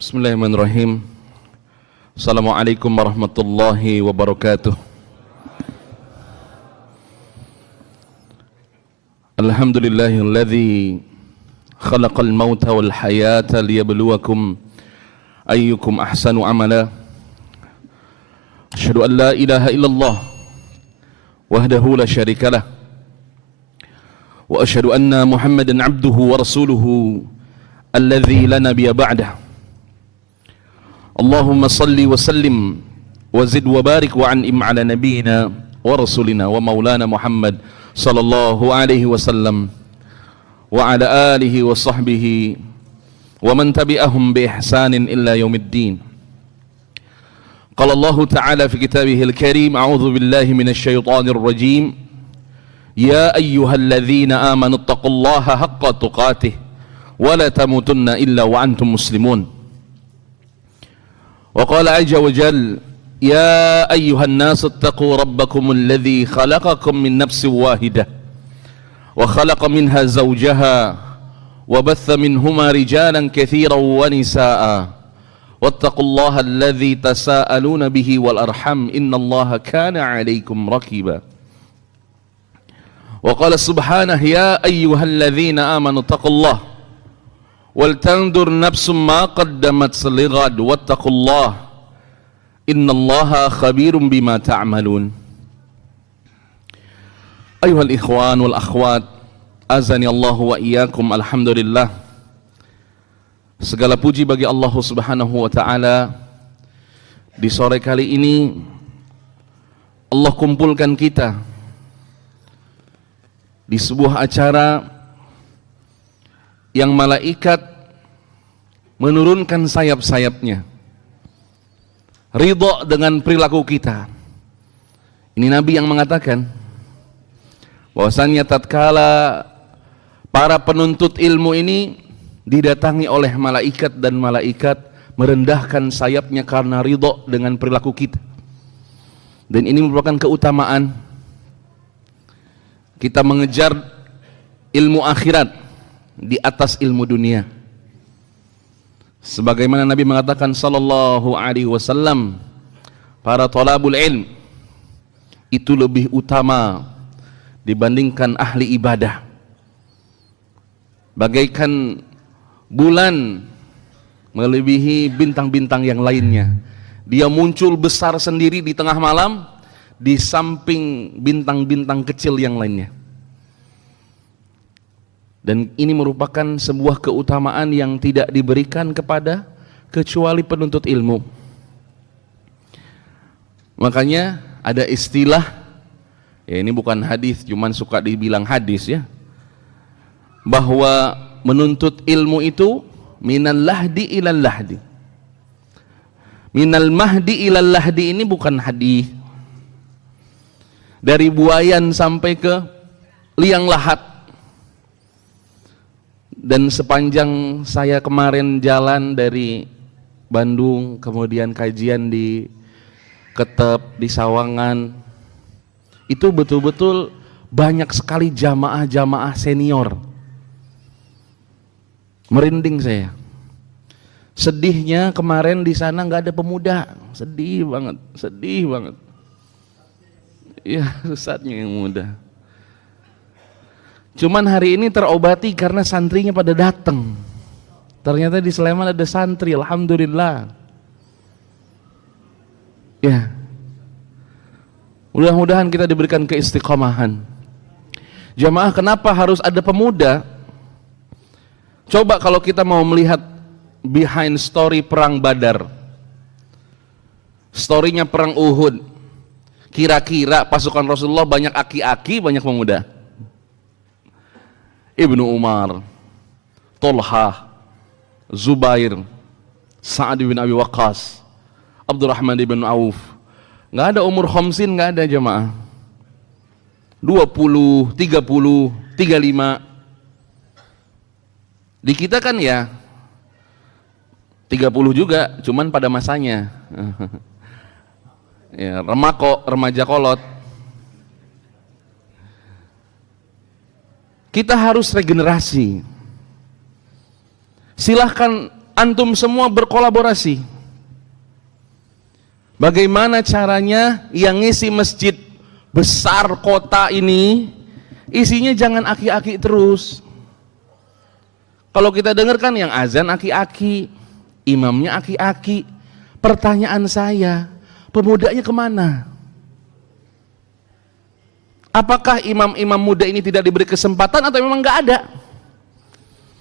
Bismillahirrahmanirrahim. Assalamualaikum warahmatullahi wabarakatuh. Alhamdulillahilladzi khalaqal mauta wal hayata liyabluwakum ayyukum ahsanu amala. Asyhadu an la ilaha illallah wahdahu la syarikalah wa asyhadu anna Muhammadan abduhu wa rasuluhu alladzi la nabiyya ba'dahu. Allahumma salli wa sallim wa zid wa barik wa an'im ala nabiyyina wa rasulina wa maulana Muhammad sallallahu alaihi wasallam wa ala alihi wa sahbihi wa man tabi'ahum bi ihsanin illa yaumiddin. Qala Allah Ta'ala fi kitabihil karim, a'udzu billahi minasy syaithanir rajim. Ya ayyuhalladzina amanu taqullaha haqqa tuqatih wa la tamutunna illa wa antum muslimun. وقال عز وجل يا أيها الناس اتقوا ربكم الذي خلقكم من نفس واحدة وخلق منها زوجها وبث منهما رجالا كثيرا ونساء واتقوا الله الذي تساءلون به والأرحم إن الله كان عليكم رقيبا. وقال سبحانه يا أيها الذين آمنوا اتقوا الله وَلْتَنْظُرْ نَفْسٌ مَا قَدَّمَتْ لِغَدٍ وَاتَّقُوا اللَّهَ إِنَّ اللَّهَ خَبِيرٌ بِمَا تَعْمَلُونَ. أيها الإخوان والأخوات, azani Allah wa iyyakum. Alhamdulillah, segala puji bagi Allah Subhanahu wa taala. Di sore kali ini Allah kumpulkan kita di sebuah acara yang malaikat menurunkan sayap-sayapnya, ridho dengan perilaku kita. Ini Nabi yang mengatakan bahwasannya tatkala para penuntut ilmu ini didatangi oleh malaikat dan malaikat merendahkan sayapnya karena ridho dengan perilaku kita. Dan ini merupakan keutamaan kita mengejar ilmu akhirat di atas ilmu dunia. Sebagaimana Nabi mengatakan sallallahu alaihi wasallam, para thalabul ilm itu lebih utama dibandingkan ahli ibadah. Bagaikan bulan melebihi bintang-bintang yang lainnya. Dia muncul besar sendiri di tengah malam di samping bintang-bintang kecil yang lainnya. Dan ini merupakan sebuah keutamaan yang tidak diberikan kepada kecuali penuntut ilmu. Makanya ada istilah, ya ini bukan hadis, cuman suka dibilang hadis ya, bahwa menuntut ilmu itu minal lahdi ilal lahdi. Minal mahdi ilal lahdi ini bukan hadis. Dari buayan sampai ke liang lahat. Dan sepanjang saya kemarin jalan dari Bandung, kemudian kajian di Ketep, di Sawangan, itu betul-betul banyak sekali jamaah-jamaah senior. Merinding saya. Sedihnya kemarin di sana nggak ada pemuda, sedih banget, sedih banget. Ya, ustadznya yang muda. Cuman hari ini terobati karena santrinya pada datang. Ternyata di Sleman ada santri, alhamdulillah. Ya. Mudah-mudahan kita diberikan keistiqomahan. Jamaah, kenapa harus ada pemuda? Coba kalau kita mau melihat behind story perang Badar. Storynya perang Uhud. Kira-kira pasukan Rasulullah banyak aki-aki, banyak pemuda. Ibnu Umar, Tolhah, Zubair, Sa'ad bin Abi Waqqas, Abdurrahman bin Auf. Nggak ada umur khamsin, nggak ada jamaah. 20, 30, 35. Di kita kan ya 30 juga, cuman pada masanya. Ya, remaja kolot. Kita harus regenerasi. Silahkan Antum semua berkolaborasi. Bagaimana caranya yang ngisi masjid besar kota ini, isinya jangan aki-aki terus. Kalau kita dengarkan yang azan aki-aki, imamnya aki-aki. Pertanyaan saya, pemudanya kemana? Apakah imam-imam muda ini tidak diberi kesempatan atau memang nggak ada?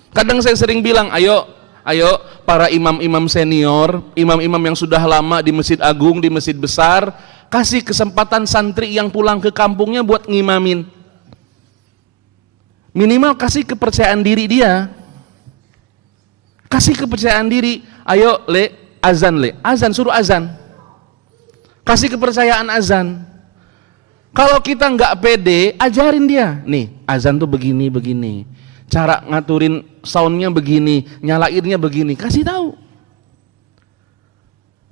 Kadang saya sering bilang, ayo para imam-imam senior, imam-imam yang sudah lama di masjid agung, di masjid besar, kasih kesempatan santri yang pulang ke kampungnya buat ngimamin. Minimal kasih kepercayaan diri dia. Kasih kepercayaan diri. Ayo azan, suruh azan. Kasih kepercayaan azan. Kalau kita nggak pede, ajarin dia. Nih, azan tuh begini. Cara ngaturin soundnya begini, nyalainnya begini. Kasih tahu.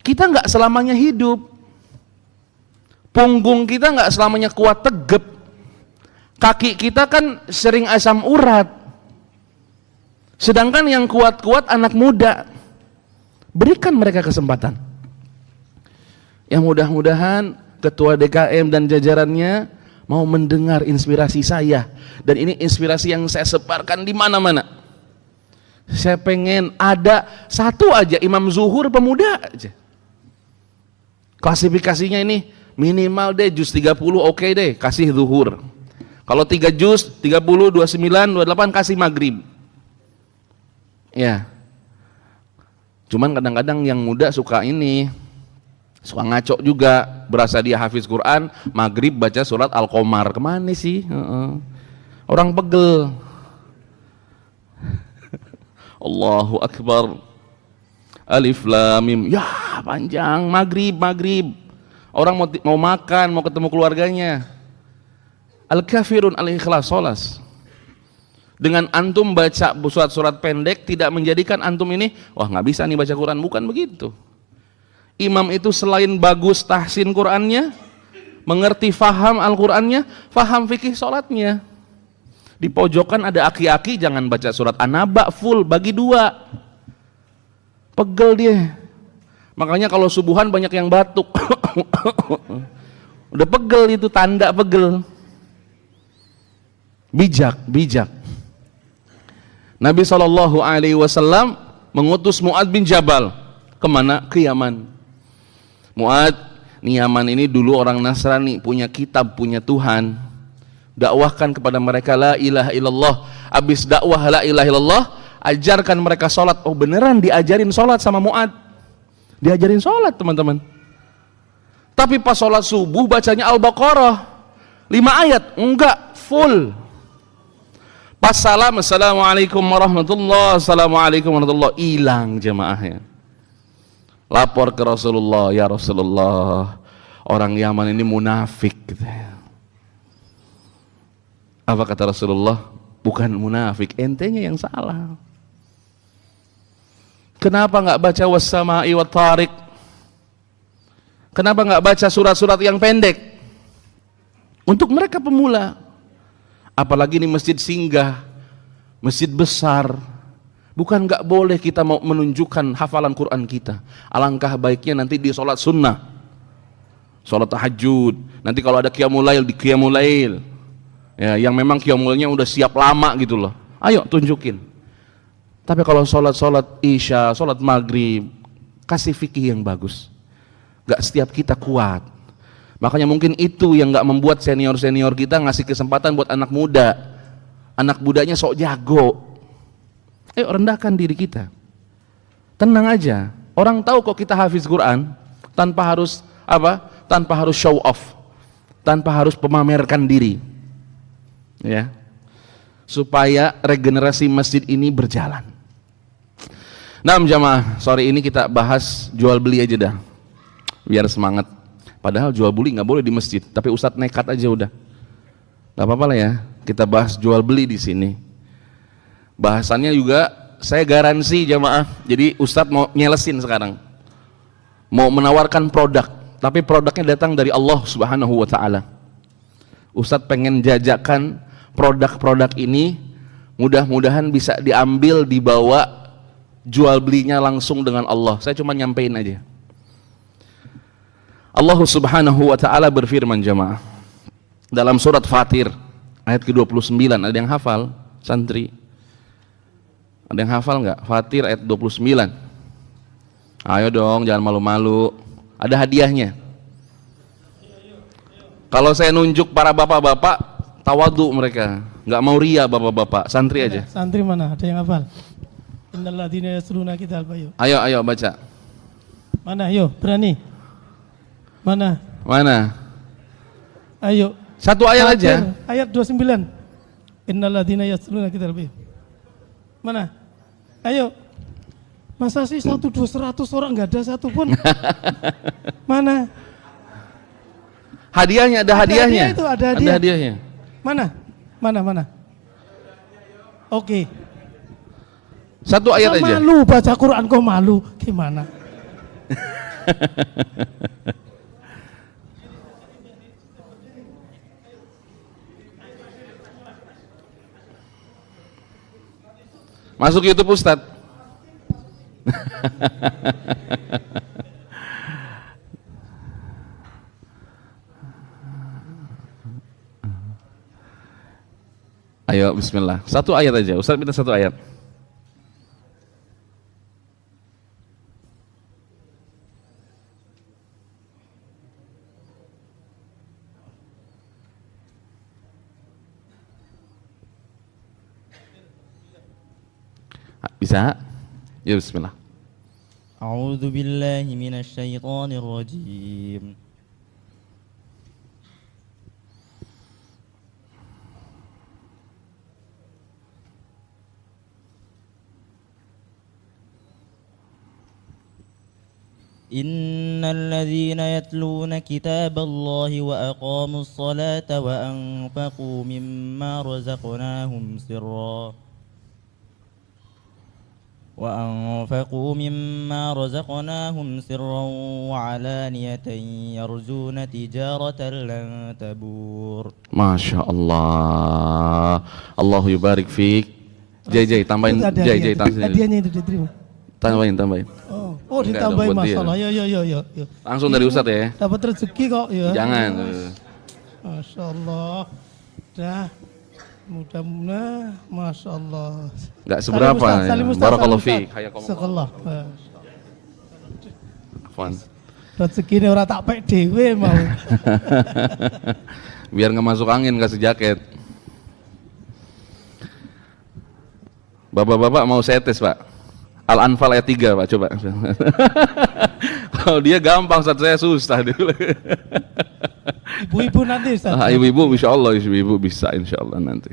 Kita nggak selamanya hidup. Punggung kita nggak selamanya kuat tegep. Kaki kita kan sering asam urat. Sedangkan yang kuat-kuat anak muda. Berikan mereka kesempatan. Yang mudah-mudahan Ketua DKM dan jajarannya mau mendengar inspirasi saya. Dan ini inspirasi yang saya sebarkan di mana-mana. Saya pengen ada satu aja imam zuhur pemuda aja. Klasifikasinya ini minimal deh juz 30 oke deh, kasih zuhur. Kalau 3 juz, 30, 29, 28 kasih maghrib. Ya. Cuman kadang-kadang yang muda suka ngaco juga, berasa dia hafiz Quran, maghrib baca surat Al-Qamar. Kemana sih? Orang pegel. Allahu Akbar. Alif Lam Mim. Ya panjang, maghrib. Orang mau makan, mau ketemu keluarganya. Al-kafirun al-ikhlas, solas. Dengan antum baca surat-surat pendek tidak menjadikan antum ini, wah nggak bisa nih baca Quran. Bukan begitu. Imam itu selain bagus tahsin Qurannya, mengerti faham Al-Qurannya, faham fikih sholatnya. Di pojokan ada aki-aki, jangan baca surat An-Naba full, bagi 2. Pegel dia. Makanya kalau subuhan banyak yang batuk. Udah pegel itu, tanda pegel. Bijak. Nabi SAW mengutus Mu'ad bin Jabal kemana? Ke Yaman. Mu'ad, nih Yaman ini dulu orang Nasrani, punya kitab, punya Tuhan. Dakwahkan kepada mereka la ilaha illallah. Habis dakwah la ilaha illallah, ajarkan mereka sholat. Oh beneran diajarin sholat sama Mu'ad. Diajarin sholat teman-teman. Tapi pas sholat subuh bacanya Al-Baqarah 5 ayat, enggak full. Pas salam, assalamualaikum warahmatullahi, assalamualaikum warahmatullahi, hilang jemaahnya. Lapor ke Rasulullah, ya Rasulullah, orang Yaman ini munafik. Apa kata Rasulullah? Bukan munafik, entenya yang salah. Kenapa nggak baca was-sama'i wat-tariq? Kenapa nggak baca surat-surat yang pendek? Untuk mereka pemula. Apalagi ini masjid singgah, masjid besar. Bukan nggak boleh kita mau menunjukkan hafalan Quran kita. Alangkah baiknya nanti di sholat sunnah, sholat tahajud. Nanti kalau ada qiyamul lail, di qiyamul lail. Ya, yang memang qiyamul lailnya udah siap lama gitu loh. Ayo tunjukin. Tapi kalau sholat isya, sholat maghrib, kasih fikih yang bagus. Gak setiap kita kuat. Makanya mungkin itu yang gak membuat senior-senior kita ngasih kesempatan buat anak muda. Anak mudanya sok jago. Ayo rendahkan diri kita. Tenang aja. Orang tahu kok kita hafiz Quran tanpa harus Tanpa harus show off. Tanpa harus memamerkan diri. Ya. Supaya regenerasi masjid ini berjalan. Nah jamaah, sore ini kita bahas jual beli aja dah. Biar semangat. Padahal jual beli nggak boleh di masjid, tapi Ustadz nekat aja udah. Gak apa-apa lah ya, kita bahas jual beli di sini. Bahasannya juga saya garansi jamaah. Jadi Ustadz mau nyelesin sekarang, mau menawarkan produk, tapi produknya datang dari Allah Subhanahu Wa Taala. Ustadz pengen jajakan produk-produk ini, mudah-mudahan bisa diambil, dibawa jual belinya langsung dengan Allah. Saya cuma nyampein aja. Allah Subhanahu wa taala berfirman jamaah dalam surat Fatir ayat ke-29. Ada yang hafal? Santri? Ada yang hafal enggak? Fatir ayat 29. Ayo dong, jangan malu-malu. Ada hadiahnya. Kalau saya nunjuk para bapak-bapak, tawadu mereka. Enggak mau ria bapak-bapak. Santri aja. Santri mana? Ada yang hafal? Innalladzina yasluna kitab bayu. Ayo baca. Mana? Yo, berani. Mana? Mana? Ayo. Satu ayat aja. Ayat 29. Innalladzina yasluna kitab bayu. Mana? Ayo. Masa sih 100-200 orang nggak ada satu pun? Mana? Hadiahnya, ada hadiahnya. Hadiah itu, ada hadiah. Ada hadiahnya. Mana? Oke. Satu ayat Masa aja. Malu baca Quran kok malu? Gimana? Masuk YouTube Ustaz. Ayo bismillah. Satu ayat aja. Ustaz minta satu ayat. Bisa? Ya bismillah. A'udzu billahi minasy syaithanir rajim. Innal ladzina yatluna kitaballahi wa aqamus salata wa anfaqu mimma razaqnahum sirran وأنفقوا مما رزقناهم سرا وعلانية يرجون تجارة لن تبور. Masya Allah. Allahu yubarik fiik. Jai tambahin. Jai hadiahnya itu diterima. Tambahin. Oh ditambahin masalah. Yo. Langsung dari Ustadz ya. Dapat rezeki kok ya. Jangan. Masya Allah. Dah. Mudah-mudahan, Masya Allah. Enggak seberapa. Barakallahu fiik. Sekolah. Afwan. Rezeki ini orang tak pek dewe mau. Biar nggak masuk angin kasih jaket. Bapak-bapak mau saya tes Pak. Al-Anfal ayat 3 Pak, coba. Kalau dia gampang, saat saya susah. Ibu-ibu nanti Ustaz. Ibu-ibu insyaallah, ibu-ibu bisa insyaallah nanti.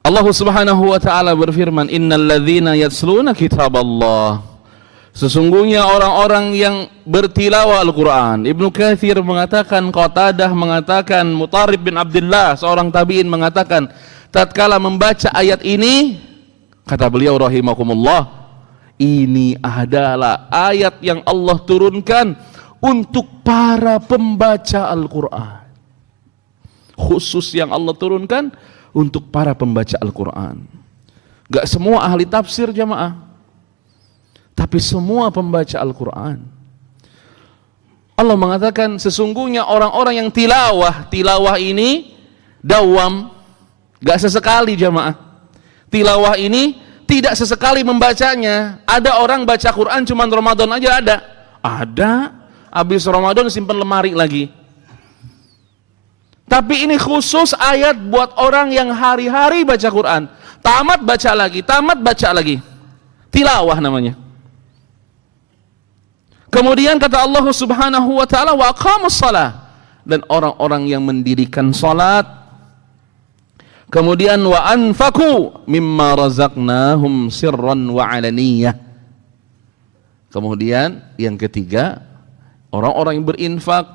Allah Subhanahu wa taala berfirman, "Innal ladzina yatsluna kitaballah." Sesungguhnya orang-orang yang bertilawah Al-Qur'an. Ibnu Katsir mengatakan, Qatadah mengatakan, Mutarib bin Abdullah seorang tabi'in mengatakan, tatkala membaca ayat ini, kata beliau rahimakumullah, ini adalah ayat yang Allah turunkan untuk para pembaca Al-Quran. Khusus yang Allah turunkan untuk para pembaca Al-Quran. Gak semua ahli tafsir jamaah, tapi semua pembaca Al-Quran. Allah mengatakan sesungguhnya orang-orang yang tilawah ini dawam, gak sesekali jamaah. Tilawah ini tidak sesekali membacanya. Ada orang baca Quran cuma Ramadan aja ada. Habis Ramadan simpan lemari lagi. Tapi ini khusus ayat buat orang yang hari-hari baca Quran. Tamat baca lagi. Tilawah namanya. Kemudian kata Allah Subhanahu wa taala, wa aqamus shalah, dan orang-orang yang mendirikan salat. Kemudian wa anfaqu mimma razaqnahum sirran wa alaniyah. Kemudian yang ketiga, orang-orang yang berinfak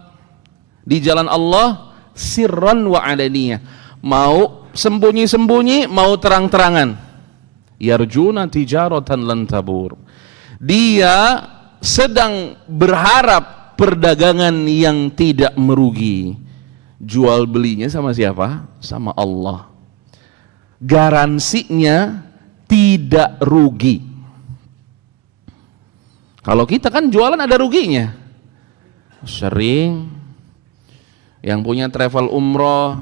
di jalan Allah sirran wa alaniyah, mau sembunyi-sembunyi, mau terang-terangan. Yarjuna tijaratan lan tabur. Dia sedang berharap perdagangan yang tidak merugi. Jual belinya sama siapa? Sama Allah. Garansinya tidak rugi. Kalau kita kan jualan ada ruginya. Sering yang punya travel umroh,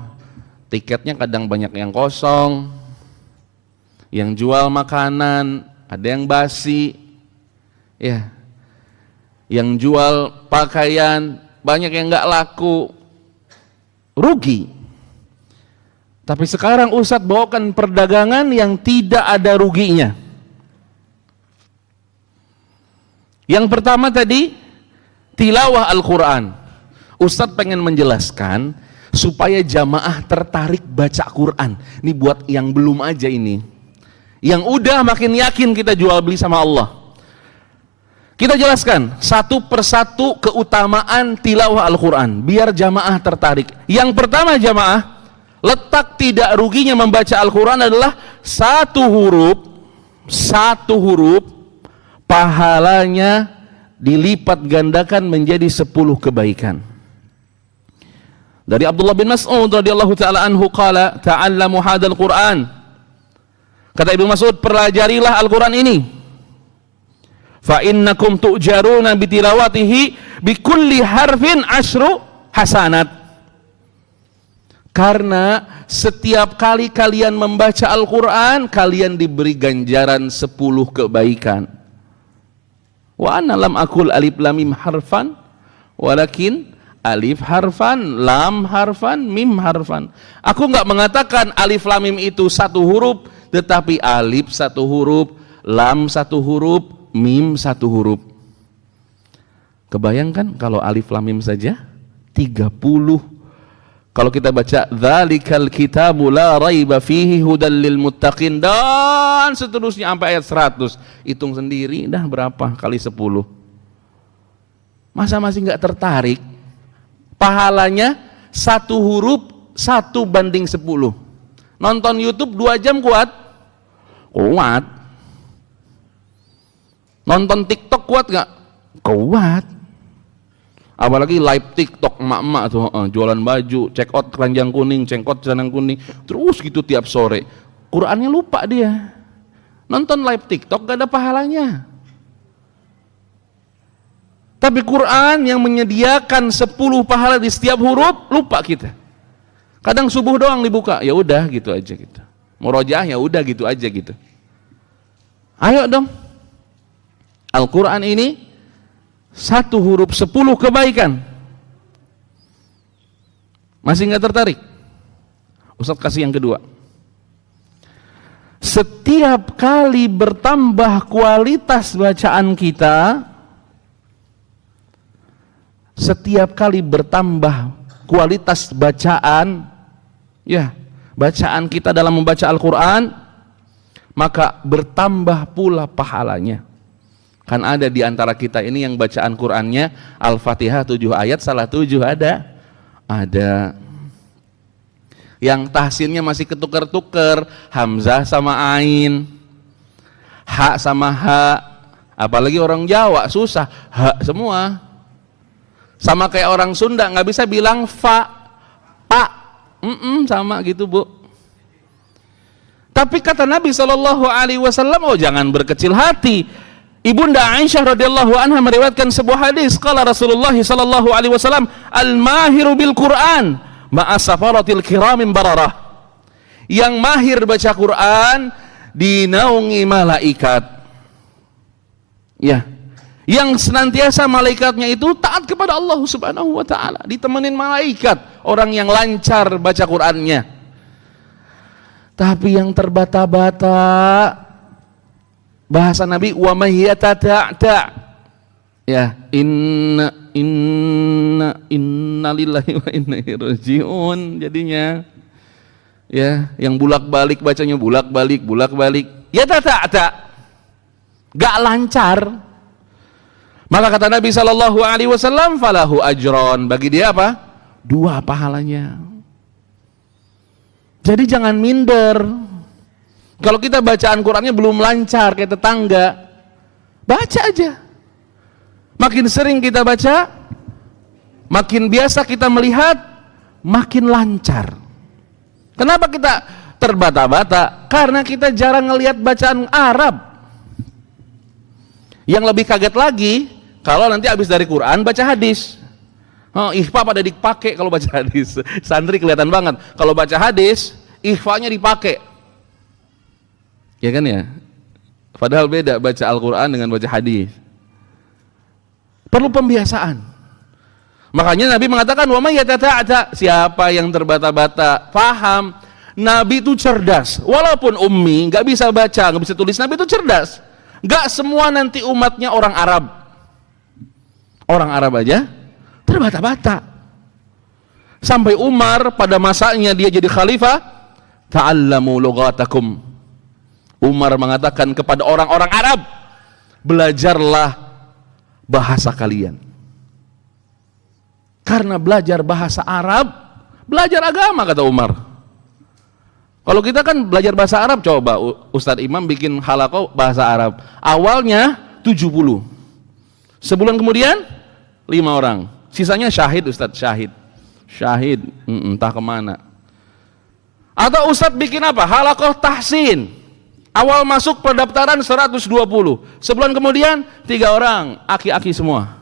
tiketnya kadang banyak yang kosong. Yang jual makanan, ada yang basi. Ya. Yang jual pakaian, banyak yang nggak laku. Rugi. Tapi sekarang Ustadz bawakan perdagangan yang tidak ada ruginya. Yang pertama tadi, tilawah Al-Quran. Ustadz pengen menjelaskan supaya jamaah tertarik baca Quran. Ini buat yang belum aja ini. Yang udah makin yakin kita jual beli sama Allah. Kita jelaskan satu persatu keutamaan tilawah Al-Quran. Biar jamaah tertarik. Yang pertama jamaah, letak tidak ruginya membaca Al-Quran adalah satu huruf pahalanya dilipat gandakan menjadi 10 kebaikan. Dari Abdullah bin Mas'ud radhiyallahu taala anhu qala ta'allamu hadzal Qur'an. Kata Ibnu Mas'ud, pelajarilah Al-Qur'an ini. Fa innakum tu'jaruna bitilawatihi bikulli harfin 10 hasanat. Karena setiap kali kalian membaca Al-Qur'an, kalian diberi ganjaran 10 kebaikan. Wa anna lam akul alif lam mim harfan walakin alif harfan, lam harfan, mim harfan. Aku enggak mengatakan alif lam mim itu satu huruf, tetapi alif satu huruf, lam satu huruf, mim satu huruf. Kebayangkan kalau alif lam mim saja 30. Kalau kita baca dzalikal kitabu la raiba fihi hudal lil muttaqin dan seterusnya sampai ayat 100. Hitung sendiri dah berapa kali 10. Masa masih enggak tertarik? Pahalanya satu huruf 1:10. Nonton YouTube 2 jam kuat? Kuat. Nonton TikTok kuat gak? Kuat. Apalagi live TikTok emak-emak tuh, jualan baju, check out keranjang kuning, check out celana kuning, terus gitu tiap sore. Qurannya lupa dia. Nonton live TikTok gak ada pahalanya. Tapi Quran yang menyediakan 10 pahala di setiap huruf, lupa kita. Kadang subuh doang dibuka, ya udah gitu aja gitu. Murojaah ya udah gitu aja gitu. Ayo dong. Al-Quran ini satu huruf 10 kebaikan. Masih nggak tertarik? Ustadz kasih yang kedua. Setiap kali bertambah kualitas bacaan kita, setiap kali bertambah kualitas bacaan, ya, bacaan kita dalam membaca Al-Quran, maka bertambah pula pahalanya. Kan ada di antara kita ini yang bacaan Qur'annya Al-Fatihah 7 ayat, salah 7 ada. Ada. Yang tahsinnya masih ketukar-tukar, hamzah sama ain, ha sama ha. Apalagi orang Jawa susah, ha semua. Sama kayak orang Sunda nggak bisa bilang fa, pa, sama gitu bu. Tapi kata Nabi SAW, oh jangan berkecil hati. Ibunda Aisyah radhiyallahu anha meriwayatkan sebuah hadis, qala Rasulullah sallallahu alaihi wasallam, al-mahiru bil Qur'an ma'a safaratil kiramin bararah. Yang mahir baca Quran dinaungi malaikat. Ya. Yang senantiasa malaikatnya itu taat kepada Allah Subhanahu wa taala, ditemenin malaikat, orang yang lancar baca Qur'annya. Tapi yang terbata-bata, bahasa Nabi, wa may yatata'ta, ya, inna lillahi wa inna ilaihi rajiun jadinya. Ya, yang bulak-balik bacanya bulak-balik. Ya tata'ta. Gak lancar. Maka kata Nabi sallallahu alaihi wasallam, falahu ajron, bagi dia apa? 2 pahalanya. Jadi jangan minder. Kalau kita bacaan Qur'annya belum lancar kayak tetangga, baca aja. Makin sering kita baca, makin biasa kita melihat, makin lancar. Kenapa kita terbata-bata karena kita jarang ngelihat bacaan Arab. Yang lebih kaget lagi kalau nanti habis dari Quran baca hadis. Ikhfa pada dipakai kalau baca hadis. Santri kelihatan banget kalau baca hadis ikhfanya dipakai. Ya kan ya? Padahal beda baca Al-Quran dengan baca hadis. Perlu pembiasaan. Makanya Nabi mengatakan, wa may yatata'ata, siapa yang terbata-bata, paham. Nabi itu cerdas. Walaupun ummi, nggak bisa baca, nggak bisa tulis, Nabi itu cerdas. Nggak semua nanti umatnya orang Arab. Orang Arab aja terbata-bata. Sampai Umar pada masanya dia jadi khalifah, ta'allamu lughatakum. Umar mengatakan kepada orang-orang Arab, belajarlah bahasa kalian. Karena belajar bahasa Arab, belajar agama, kata Umar. Kalau kita kan belajar bahasa Arab, coba Ustadz Imam bikin halaqah bahasa Arab. Awalnya 70. Sebulan kemudian 5 orang. Sisanya syahid, Ustadz, syahid. Syahid, entah kemana. Atau Ustadz bikin apa? Halaqah tahsin. Awal masuk pendaftaran 120. Sebulan kemudian 3 orang, aki-aki semua.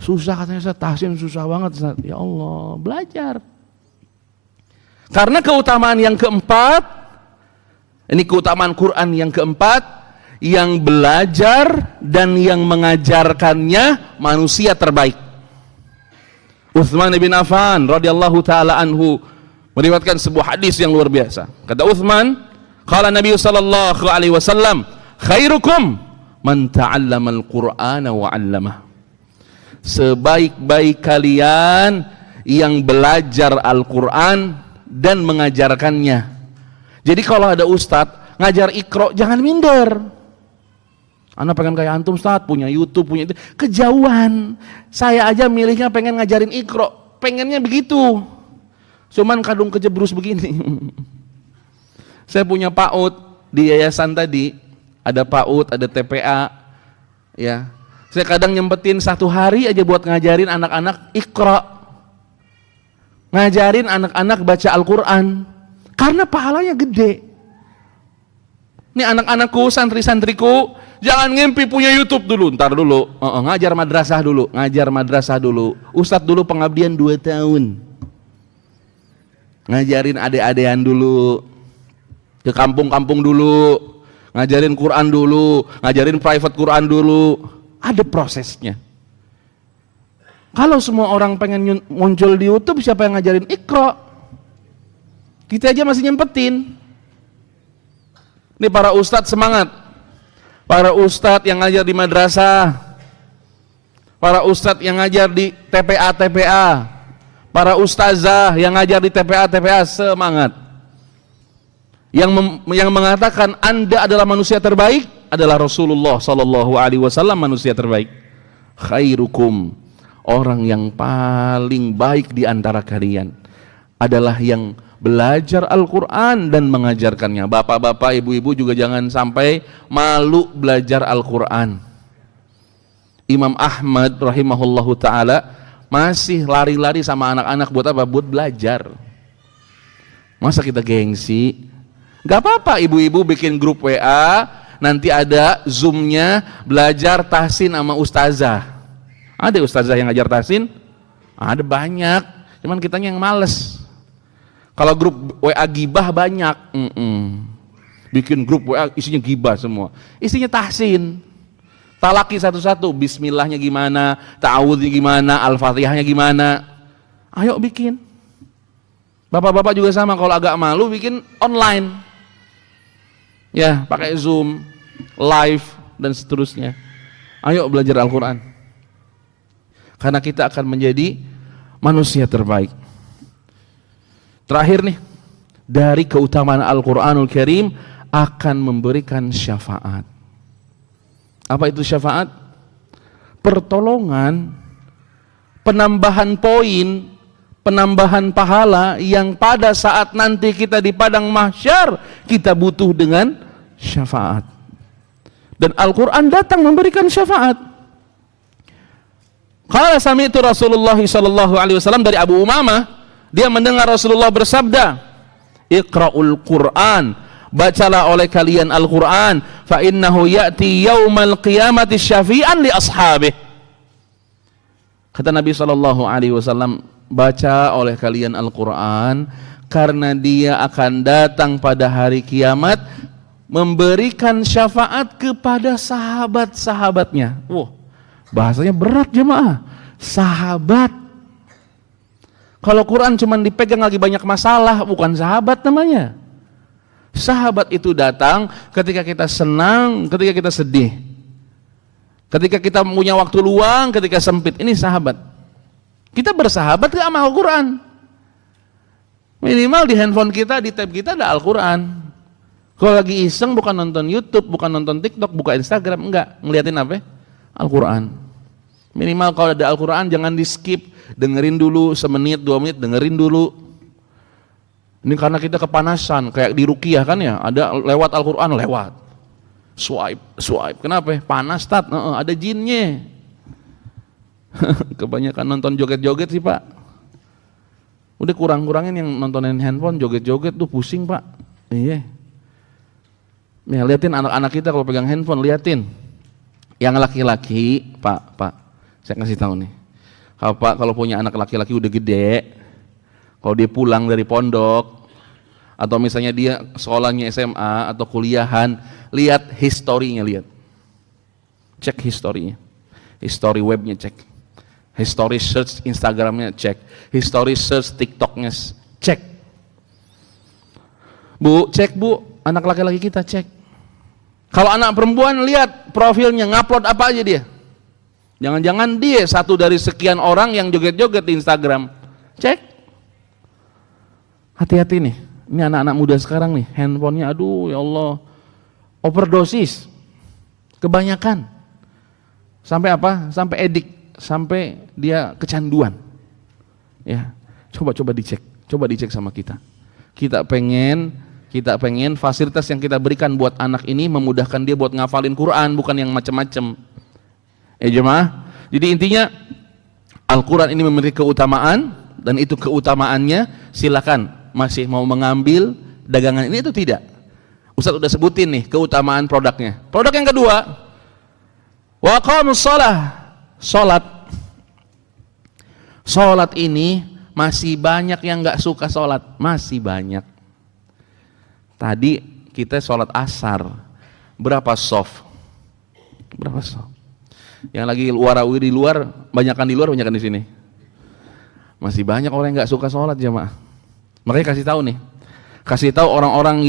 Susah katanya Ustadz, tahsin susah banget Ustadz. Ya Allah, belajar. Karena keutamaan yang keempat, ini keutamaan Quran yang keempat, yang belajar dan yang mengajarkannya manusia terbaik. Utsman bin Affan radhiyallahu taala anhu meriwayatkan sebuah hadis yang luar biasa. Kata Utsman, qala Nabi sallallahu alaihi wasallam, khairukum man ta'allama al-Qur'ana wa 'allamah. Sebaik-baik kalian yang belajar Al-Qur'an dan mengajarkannya. Jadi kalau ada ustadz ngajar Iqra, jangan minder. Anak pengen kayak antum ustadz, punya YouTube, punya itu. Kejauhan. Saya aja milihnya pengen ngajarin Iqra, pengennya begitu. Cuman kadung kejebrus begini. Saya punya PAUD di yayasan tadi, ada PAUD, ada TPA, ya. Saya kadang nyempetin 1 hari aja buat ngajarin anak-anak Iqra. Ngajarin anak-anak baca Al-Quran karena pahalanya gede. Nih anak-anakku, santri-santriku, jangan ngimpi punya YouTube dulu, ntar dulu. Ngajar madrasah dulu. Ustadz dulu pengabdian 2 tahun. Ngajarin adek-adean dulu, ke kampung-kampung dulu, ngajarin Quran dulu, ngajarin private Quran dulu. Ada prosesnya. Kalau semua orang pengen muncul di YouTube, siapa yang ngajarin Iqra? Kita aja masih nyempetin. Ini para ustadz semangat. Para ustadz yang ngajar di madrasah, para ustadz yang ngajar di TPA, para ustazah yang ngajar di TPA, semangat. Yang mengatakan Anda adalah manusia terbaik adalah Rasulullah sallallahu alaihi wasallam, manusia terbaik. Khairukum, orang yang paling baik di antara kalian adalah yang belajar Al-Quran dan mengajarkannya. Bapak-bapak, ibu-ibu juga jangan sampai malu belajar Al-Quran. Imam Ahmad rahimahullahu ta'ala masih lari-lari sama anak-anak buat apa? Buat belajar. Masa kita gengsi? Gak apa-apa ibu-ibu bikin grup WA, nanti ada Zoom-nya belajar tahsin sama ustazah. Ada ustazah yang ngajar tahsin? Ada banyak, cuman kitanya yang males. Kalau grup WA gibah banyak, bikin grup WA isinya gibah semua. Isinya tahsin, talaki satu-satu, bismillahnya gimana, ta'awudnya gimana, al-fatihahnya gimana. Ayo bikin. Bapak-bapak juga sama, kalau agak malu bikin online. Ya, pakai Zoom, live, dan seterusnya. Ayo belajar Al-Quran. Karena kita akan menjadi manusia terbaik. Terakhir nih, dari keutamaan Al-Quranul Karim akan memberikan syafaat. Apa itu syafaat? Pertolongan, penambahan poin, penambahan pahala yang pada saat nanti kita di padang mahsyar kita butuh dengan syafaat. Dan Al-Quran datang memberikan syafaat. Qala sami'tu Rasulullah sallallahu alaihi wasallam, dari Abu Umamah, dia mendengar Rasulullah bersabda, Iqra'ul Qur'an, bacalah oleh kalian Al-Qur'an, fa innahu ya'ti yaumal qiyamati syafi'an li ashabih. Kata Nabi SAW, baca oleh kalian Al-Quran, karena dia akan datang pada hari kiamat memberikan syafaat kepada sahabat-sahabatnya. Wah, bahasanya berat jemaah. Sahabat. Kalau Quran cuma dipegang lagi banyak masalah, bukan sahabat namanya. Sahabat itu datang ketika kita senang, ketika kita sedih, ketika kita punya waktu luang, ketika sempit. Ini sahabat. Kita bersahabat ke sama Al-Quran. Minimal di handphone kita, di tab kita ada Al-Quran. Kalau lagi iseng bukan nonton YouTube, bukan nonton TikTok, buka Instagram, enggak. Ngeliatin apa? Al-Quran. Minimal kalau ada Al-Quran jangan di skip. Dengerin dulu semenit, 2 menit, dengerin dulu. Ini karena kita kepanasan, kayak di Ruqyah kan ya, ada lewat Al-Quran, lewat. Swipe. Kenapa? Panas tat, ada jinnya. Kebanyakan nonton joget-joget sih Pak. Udah kurang-kurangin yang nontonin handphone, joget-joget tuh pusing Pak. Iya. Nih liatin anak-anak kita kalau pegang handphone, liatin. Yang laki-laki, Pak, saya kasih tahu nih. Kalau punya anak laki-laki udah gede, kalau dia pulang dari pondok, atau misalnya dia sekolahnya SMA atau kuliahan, lihat historinya, lihat. Cek historinya. History webnya cek. History search Instagramnya cek. History search TikToknya cek. Bu, cek Bu, anak laki-laki kita cek. Kalau anak perempuan lihat profilnya, ngupload apa aja dia. Jangan-jangan dia satu dari sekian orang yang joget-joget di Instagram. Cek. Hati-hati nih. Ini anak-anak muda sekarang nih, handphonenya aduh ya Allah. Overdosis. Kebanyakan. Sampai apa? Sampai edik, sampai dia kecanduan. Ya, coba dicek. Coba dicek sama kita. Kita pengen fasilitas yang kita berikan buat anak ini memudahkan dia buat ngafalin Quran, bukan yang macam-macam. Jemaah. Jadi intinya Al-Quran ini memiliki keutamaan, dan itu keutamaannya silakan masih mau mengambil dagangan ini itu tidak. Ustaz udah sebutin nih keutamaan produknya. Produk yang kedua, wa aqamus shalah. Salat ini masih banyak yang nggak suka salat, masih banyak. Tadi kita salat asar, berapa soft? Yang lagi warawir di luar, banyakan di luar, banyakan di sini. Masih banyak orang yang nggak suka sholat jemaah. Makanya kasih tahu nih, kasih tahu orang-orang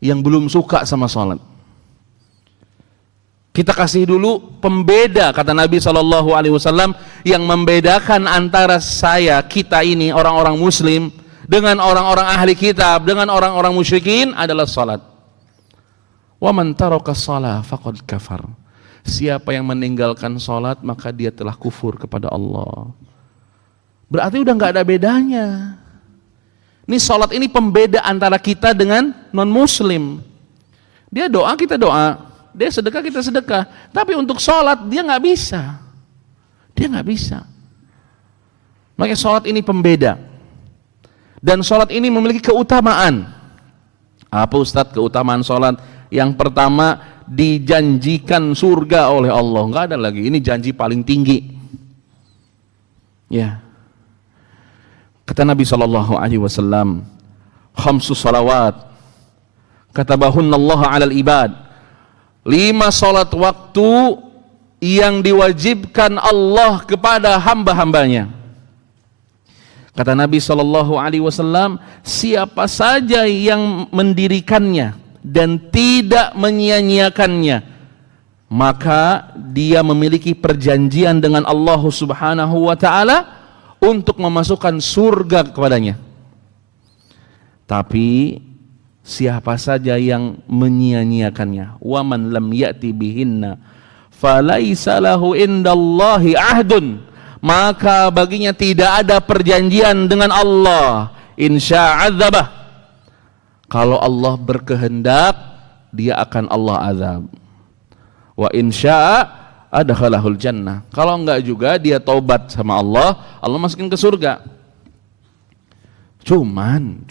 yang belum suka sama sholat. Kita kasih dulu pembeda, kata Nabi SAW, yang membedakan antara kita ini orang-orang Muslim dengan orang-orang ahli kitab, dengan orang-orang musyrikin adalah sholat. Wa man taraka shalah faqad kafar. Siapa yang meninggalkan sholat maka dia telah kufur kepada Allah. Berarti udah nggak ada bedanya. Ini sholat ini pembeda antara kita dengan non muslim. Dia doa, kita doa. Dia sedekah, kita sedekah. Tapi untuk sholat dia nggak bisa. Dia nggak bisa. Makanya sholat ini pembeda. Dan sholat ini memiliki keutamaan. Apa Ustadz keutamaan sholat? Yang pertama, dijanjikan surga oleh Allah. Enggak ada lagi, ini janji paling tinggi. Ya. Kata Nabi SAW, khamsus salawat katabahunna Allah 'alal ibad. 5 salat waktu yang diwajibkan Allah kepada hamba-hambanya. Kata Nabi SAW, siapa saja yang mendirikannya dan tidak menyia-nyiakannya, maka dia memiliki perjanjian dengan Allah Subhanahu wa ta'ala untuk memasukkan surga kepadanya. Tapi siapa saja yang menyia-nyiakannya, wa man lam ya'ti bihinna falaisa lahu indallahi ahdun, maka baginya tidak ada perjanjian dengan Allah. Insya'adzabah, kalau Allah berkehendak, dia akan Allah azab. Wa insya'a adkhalahul jannah. Kalau enggak juga dia taubat sama Allah, Allah masukin ke surga. Cuman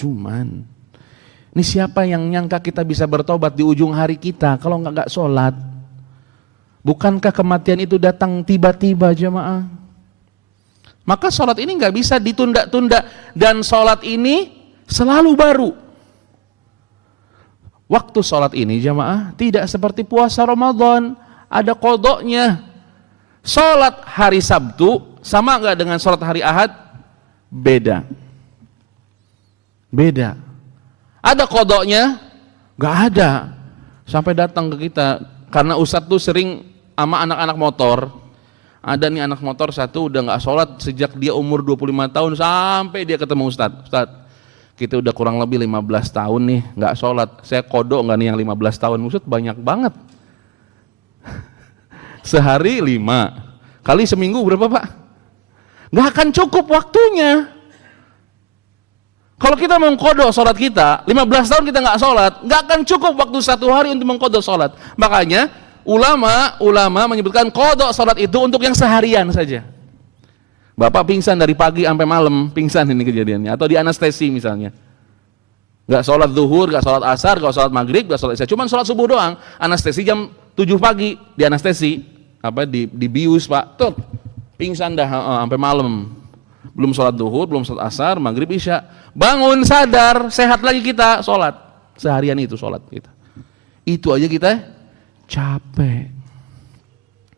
Ini siapa yang nyangka kita bisa bertobat di ujung hari kita kalau nggak sholat? Bukankah kematian itu datang tiba-tiba jemaah? Maka sholat ini nggak bisa ditunda-tunda, dan sholat ini selalu baru. Waktu sholat ini jemaah tidak seperti puasa Ramadan, ada qadanya. Sholat hari Sabtu sama nggak dengan sholat hari Ahad? Beda. Beda. Ada qadanya? Nggak ada. Sampai datang ke kita, karena Ustadz tuh sering sama anak-anak motor. Ada nih anak motor satu udah nggak sholat sejak dia umur 25 tahun sampai dia ketemu Ustadz. Ustadz, kita udah kurang lebih 15 tahun nih nggak sholat. Saya kodok nggak nih yang 15 tahun? Ustadz banyak banget. Sehari 5 kali seminggu berapa Pak? Nggak akan cukup waktunya. Kalau kita mengkodok sholat kita, 15 tahun kita nggak sholat, nggak akan cukup waktu 1 hari untuk mengkodok sholat. Makanya ulama menyebutkan kodok sholat itu untuk yang seharian saja. Bapak pingsan dari pagi sampai malam, pingsan ini kejadiannya, atau di anestesi misalnya. Nggak sholat zuhur, nggak sholat asar, nggak sholat maghrib, nggak sholat isya, cuma sholat subuh doang. Anestesi jam 7 pagi, di anestesi, dibius Pak, tuh pingsan dah sampai malam. Belum sholat zuhur, belum sholat asar, maghrib, isya. Bangun sadar, sehat lagi kita, sholat. Seharian itu sholat kita. Itu aja kita capek.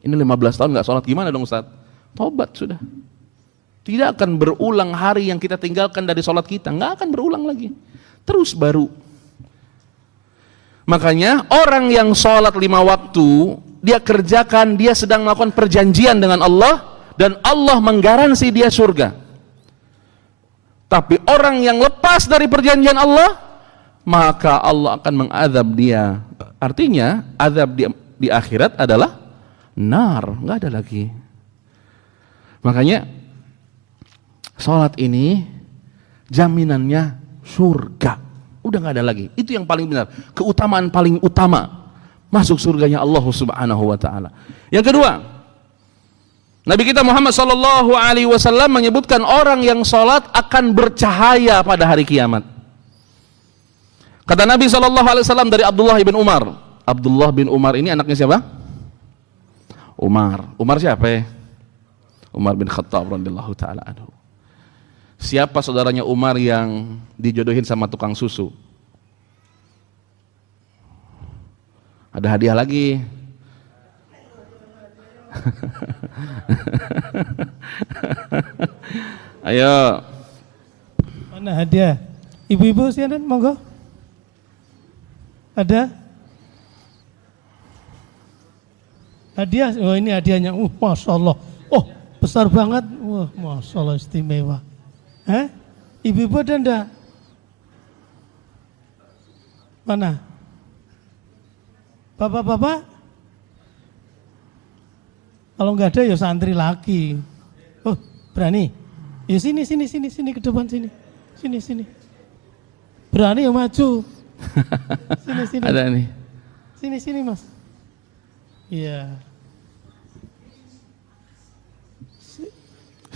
Ini 15 tahun nggak sholat, gimana dong Ustaz? Tobat sudah. Tidak akan berulang hari yang kita tinggalkan dari sholat kita, nggak akan berulang lagi. Terus baru. Makanya orang yang sholat 5 waktu, dia kerjakan, dia sedang melakukan perjanjian dengan Allah, dan Allah menggaransi dia surga. Tapi orang yang lepas dari perjanjian Allah, maka Allah akan mengazab dia. Artinya azab di akhirat adalah nar, nggak ada lagi. Makanya sholat ini jaminannya surga, udah nggak ada lagi. Itu yang paling benar, keutamaan paling utama, masuk surganya Allah Subhanahu wa taala. Yang kedua, Nabi kita Muhammad sallallahu alaihi wasallam menyebutkan orang yang sholat akan bercahaya pada hari kiamat. Kata Nabi sallallahu alaihi wasallam dari Abdullah bin Umar. Abdullah bin Umar ini anaknya siapa? Umar. Umar siapa ya? Umar bin Khattab radhiyallahu taala anhu. Siapa saudaranya Umar yang dijodohin sama tukang susu? Ada hadiah lagi. Ayo. Mana hadiah? Ibu-ibu silakan monggo. Ada? Hadiah? Oh ini hadiahnya. Masya Allah. Oh besar banget. Wah Masya Allah istimewa. Ibu-ibu ada enggak? Mana? Bapak-bapak? Kalau nggak ada ya santri lagi. Oh berani? Ya sini ke depan sini. Sini. Berani ya maju. Sini. Ada nih. Sini Mas. Iya.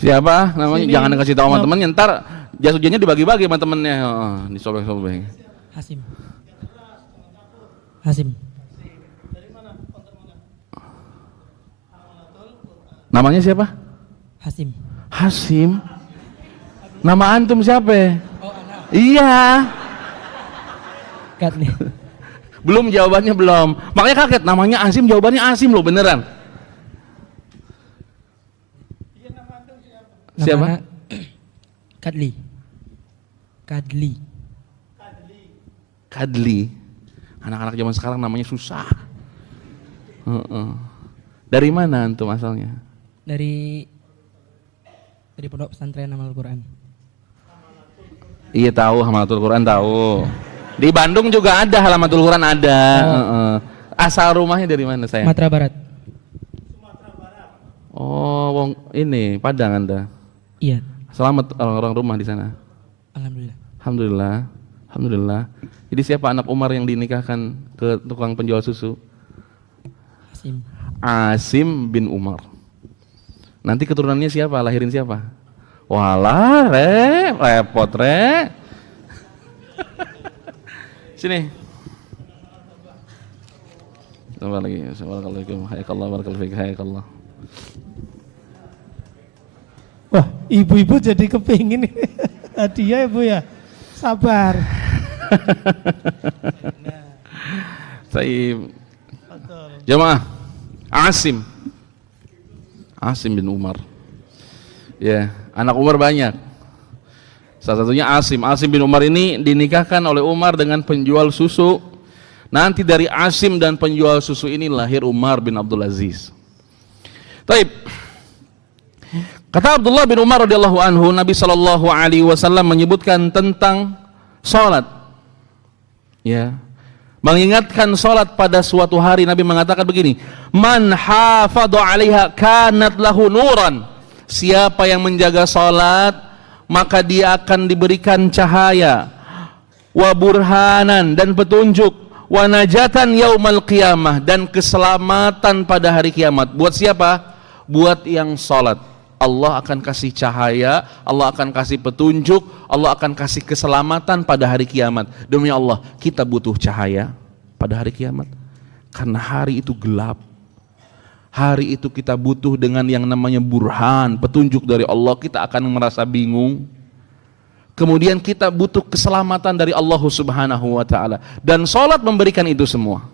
Siapa namanya? Sini. Jangan kasih tahu sama temennya, ntar jas hujannya dibagi-bagi sama temennya. Disobek-sobek. Hasim. Namanya siapa? Hasim. Nama antum siapa? Iya. Nih. Belum jawabannya belum. Makanya kaget, namanya Hasim, jawabannya Hasim loh beneran. Siapa? Kadli. Anak-anak zaman sekarang namanya susah. Dari mana antum asalnya? Dari Pondok Pesantren Amal Quran. Iya tahu, Halamatul Quran tahu. Di Bandung juga ada Halamatul Quran ada. Asal rumahnya dari mana saya? Sumatera Barat. Oh, ini Padang Anda. Iya. Selamat orang-orang rumah di sana. Alhamdulillah. Jadi siapa anak Umar yang dinikahkan ke tukang penjual susu? Asim bin Umar. Nanti keturunannya siapa? Lahirin siapa? Walah, repot. Sini. Tambah lagi. Assalamualaikum. Hayakallah, barakallahu fiik. Hayakallah. Wah, ibu-ibu jadi kepingin hadiah ibu ya. Sabar. Baik. Jamaah, Asim bin Umar. Ya, anak Umar banyak. Salah satunya Asim bin Umar ini dinikahkan oleh Umar dengan penjual susu. Nanti dari Asim dan penjual susu ini lahir Umar bin Abdul Aziz. Taib. Kata Abdullah bin Umar radhiyallahu anhu, Nabi sallallahu alaihi wasallam menyebutkan tentang salat. Ya. Mengingatkan salat pada suatu hari, Nabi mengatakan begini, "Man hafadha 'alaiha kanat lahu nuran." Siapa yang menjaga salat, maka dia akan diberikan cahaya, wa burhanan, dan petunjuk, wa najatan yaumal qiyamah, dan keselamatan pada hari kiamat. Buat siapa? Buat yang salat. Allah akan kasih cahaya, Allah akan kasih petunjuk, Allah akan kasih keselamatan pada hari kiamat. Demi Allah, kita butuh cahaya pada hari kiamat. Karena hari itu gelap. Hari itu kita butuh dengan yang namanya burhan, petunjuk dari Allah. Kita akan merasa bingung. Kemudian kita butuh keselamatan dari Allah Subhanahu wa ta'ala. Dan salat memberikan itu semua.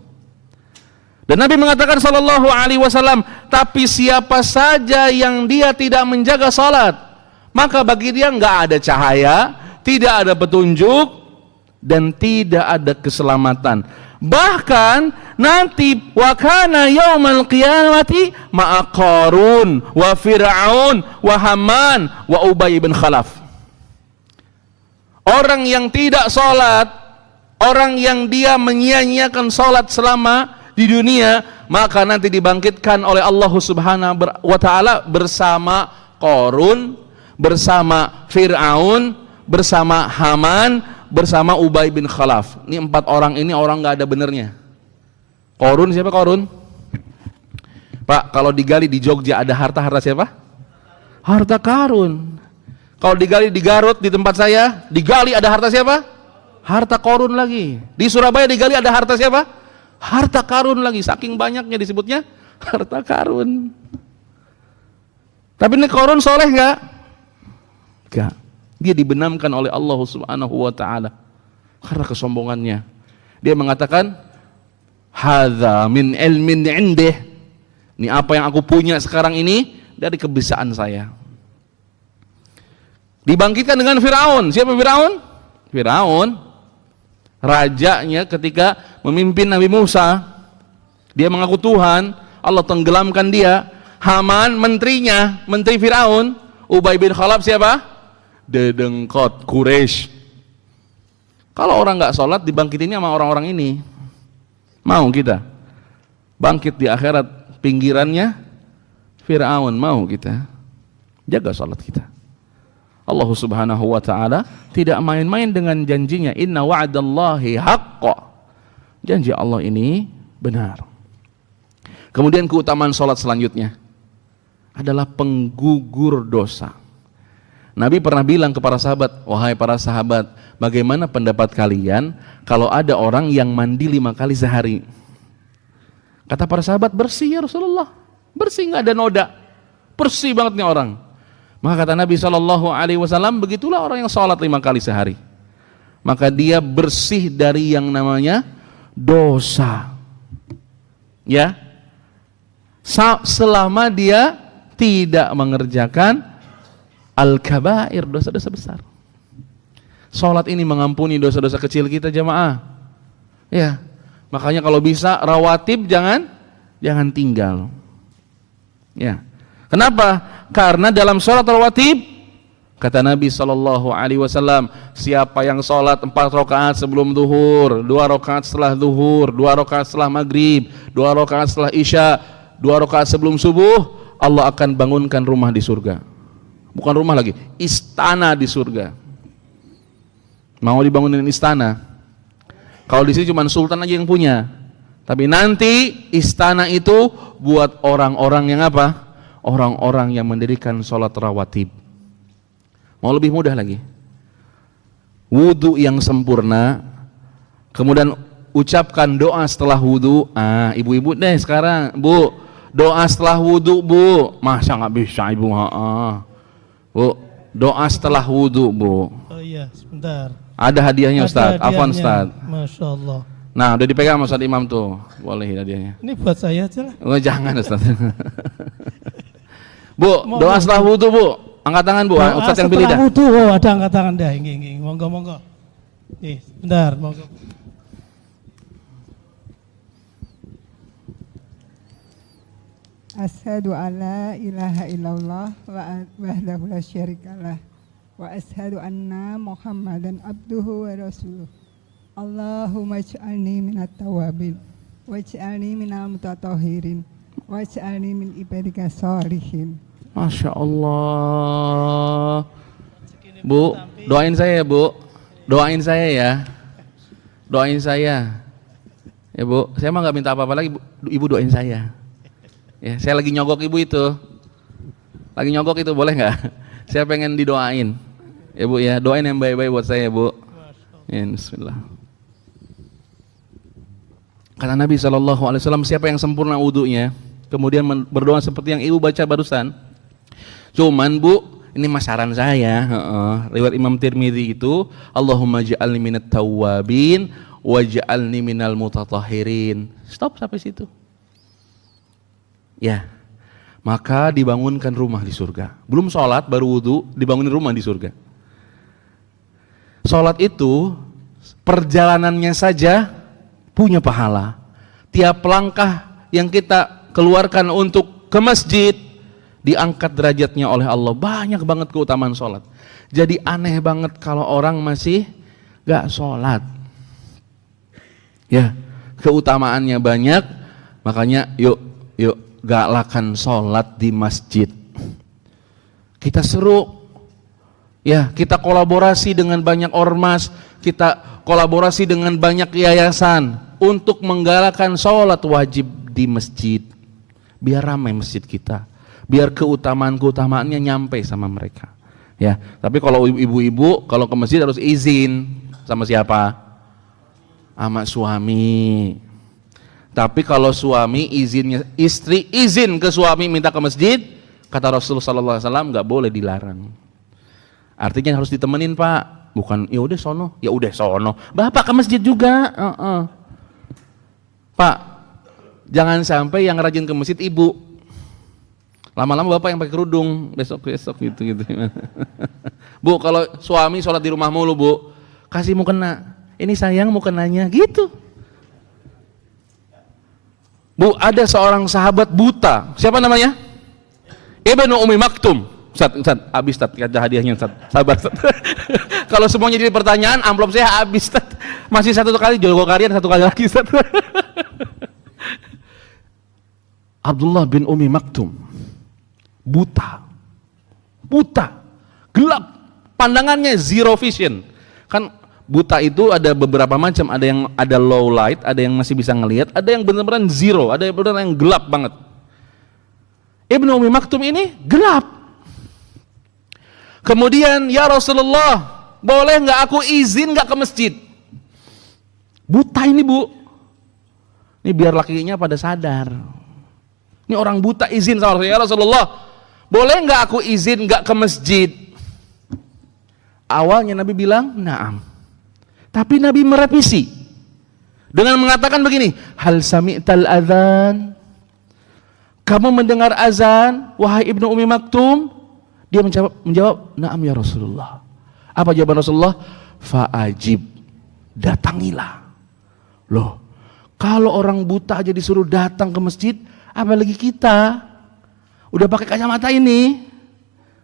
Dan Nabi mengatakan sallallahu alaihi wasallam, tapi siapa saja yang dia tidak menjaga salat, maka bagi dia enggak ada cahaya, tidak ada petunjuk, dan tidak ada keselamatan. Bahkan nanti wa kana yaumal qiyamati ma'a Qarun wa Fir'aun wa Haman wa Ubay bin Khalaf. Orang yang tidak salat, orang yang dia menyia-nyiakan salat selama di dunia, maka nanti dibangkitkan oleh Allah Subhanahu wa ta'ala bersama Qarun, bersama Fir'aun, bersama Haman, bersama Ubay bin Khalaf. Ini 4 orang ini orang nggak ada benernya. Qarun siapa Qarun? Pak, kalau digali di Jogja ada harta siapa? Harta Karun. Kalau digali di Garut di tempat saya, digali ada harta siapa? Harta Qarun lagi. Di Surabaya digali ada harta siapa? Harta Karun lagi, saking banyaknya disebutnya harta Karun. Tapi ini Qarun soleh enggak? Enggak. Dia dibenamkan oleh Allah Subhanahu wa ta'ala karena kesombongannya. Dia mengatakan, hadza min ilmin indih. Ini apa yang aku punya sekarang ini dari kebiasaan saya. Dibangkitkan dengan Fir'aun. Siapa Fir'aun? Fir'aun rajanya ketika memimpin Nabi Musa, dia mengaku Tuhan, Allah tenggelamkan dia. Haman menterinya, menteri Firaun. Ubay bin Khalaf siapa? Dedengkot Quraisy. Kalau orang nggak sholat dibangkitinnya sama orang-orang ini, mau kita bangkit di akhirat pinggirannya Firaun? Mau kita jaga sholat kita. Allah Subhanahu wa ta'ala tidak main-main dengan janjinya. Inna wa'dallahi haqqa. Janji Allah ini benar. Kemudian keutamaan salat selanjutnya adalah penggugur dosa. Nabi pernah bilang kepada sahabat, wahai para sahabat, bagaimana pendapat kalian kalau ada orang yang mandi 5 kali sehari? Kata para sahabat, bersih ya Rasulullah. Bersih, nggak ada noda. Bersih banget nih orang. Maka kata Nabi SAW, begitulah orang yang sholat 5 kali sehari. Maka dia bersih dari yang namanya dosa. Ya, selama dia tidak mengerjakan al-kabair, dosa-dosa besar. Sholat ini mengampuni dosa-dosa kecil kita jamaah. Ya, makanya kalau bisa rawatib jangan tinggal. Ya, kenapa? Karena dalam sholat rawatib kata Nabi SAW, siapa yang sholat 4 rakaat sebelum zuhur, 2 rakaat setelah zuhur, 2 rakaat setelah maghrib, 2 rakaat setelah isya, 2 rakaat sebelum subuh, Allah akan bangunkan rumah di surga. Bukan rumah lagi, istana di surga. Mau dibangunin istana? Kalau di sini cuma sultan aja yang punya. Tapi nanti istana itu buat orang-orang yang apa? Orang-orang yang mendirikan sholat rawatib. Mau lebih mudah lagi, wudu yang sempurna Kemudian ucapkan doa setelah wudu. Ibu-ibu deh sekarang, Bu. Doa setelah wudu, Bu. Masa nggak bisa, Ibu? Bu, doa setelah wudu, Bu. Oh iya, sebentar. Ada hadiahnya, Ustaz. Ada Afwan, hadiahnya. Ustaz. Masya Allah. Nah, udah dipegang sama Ustaz Imam tuh. Boleh hadiahnya. Ini buat saya aja lah. Oh, jangan, Ustaz. Bu, Mau doa dong, setelah wudu, Bu. Angkat tangan, Bu. Ustaz yang pilih dah. Setelah wudu, oh ada angkat tangan dah. Ini, monggo, monggo. Nih, bentar, monggo. Asyhadu alla ilaha illallah wahdahu la syarikalah wa asyhadu anna Muhammadan abduhu wa rasuluh. Allahumma ij'alni minat tawabin waj'alni minal mutatahhirin waj'alni min ibadika sholihin. Masya Allah. Bu, doain saya ya, Bu. Doain saya ya. Doain saya. Ya, Bu. Saya mah nggak minta apa-apa lagi, Bu. Ibu doain saya. Ya, saya lagi nyogok ibu itu. Lagi nyogok itu, boleh nggak? Saya pengen didoain. Ya, Bu ya, doain yang baik-baik buat saya, Bu. Ya, bismillah. Kata Nabi SAW, siapa yang sempurna wudunya, kemudian berdoa seperti yang ibu baca barusan. Cuman, Bu, ini mas saran saya, riwayat Imam Tirmidzi itu, Allahumma ja'alni minat tawwabin waj'alni minal mutatahhirin. Stop sampai situ. Ya, maka dibangunkan rumah di surga. Belum sholat, baru wudu, dibangunin rumah di surga. Sholat itu perjalanannya saja punya pahala. Tiap langkah yang kita keluarkan untuk ke masjid diangkat derajatnya oleh Allah. Banyak banget keutamaan sholat. Jadi aneh banget kalau orang masih gak sholat. Ya, keutamaannya banyak. Makanya yuk galakan sholat di masjid. Kita seru, ya, kita kolaborasi dengan banyak ormas, kita kolaborasi dengan banyak yayasan untuk menggalakkan sholat wajib di masjid. Biar ramai masjid kita, biar keutamaannya nyampe sama mereka. Ya, tapi kalau ibu-ibu kalau ke masjid harus izin sama siapa? Sama suami. Tapi kalau suami izinnya, istri izin ke suami minta ke masjid, kata Rasulullah SAW nggak boleh dilarang. Artinya harus ditemenin, Pak. Bukan ya udah sono, ya udah sono. Bapak ke masjid juga. Pak, jangan sampai yang rajin ke masjid ibu. Lama-lama bapak yang pakai kerudung, besok gitu. Bu, kalau suami sholat di rumah mulu, Bu, kasih mukena. Ini sayang mukenanya gitu. Bu, ada seorang sahabat buta. Siapa namanya? Ibnu Ummi Maktum. Ustaz, habis Ustaz, ada hadiahnya Ustaz. Sabar Ustaz. Kalau semuanya jadi pertanyaan, amplop saya habis Ustaz. Masih satu kali, jogo kalian satu kali lagi Ustaz. Abdullah bin Ummi Maktum. Buta. Gelap. Pandangannya zero vision. Kan buta itu ada beberapa macam, ada yang ada low light, ada yang masih bisa ngelihat, ada yang benar-benar zero, ada yang benar-benar yang gelap banget. Ibnu Ummi Maktum ini gelap. Kemudian, ya Rasulullah, boleh nggak aku izin nggak ke masjid? Buta ini, Bu. Ini biar lakinya pada sadar. Ini orang buta izin sama Rasulullah, ya Rasulullah, boleh nggak aku izin nggak ke masjid? Awalnya Nabi bilang, na'am. Tapi Nabi merevisi dengan mengatakan begini, hal sami'tal adzan? Kamu mendengar azan, wahai Ibnu Ummi Maktum? Dia menjawab, na'am ya Rasulullah. Apa jawaban Rasulullah? Fa'ajib, datangilah. Loh, kalau orang buta aja disuruh datang ke masjid, apalagi kita udah pakai kacamata ini,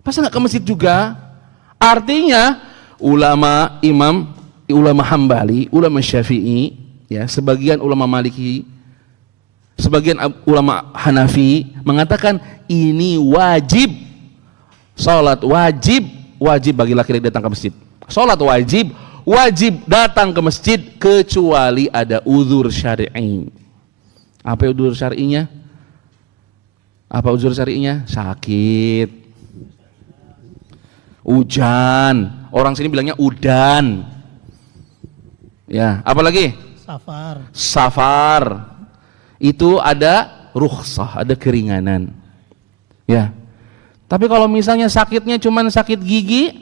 masa nggak ke masjid juga? Artinya ulama Hambali, ulama Syafi'i, ya, sebagian ulama Maliki, sebagian ulama Hanafi mengatakan ini wajib. Salat wajib bagi laki-laki datang ke masjid. Salat wajib datang ke masjid kecuali ada uzur syar'i. Apa uzur syar'inya? Sakit, hujan. Orang sini bilangnya udan. Ya, apalagi? Safar. Safar. Itu ada rukhsah, ada keringanan. Ya. Tapi kalau misalnya sakitnya cuman sakit gigi,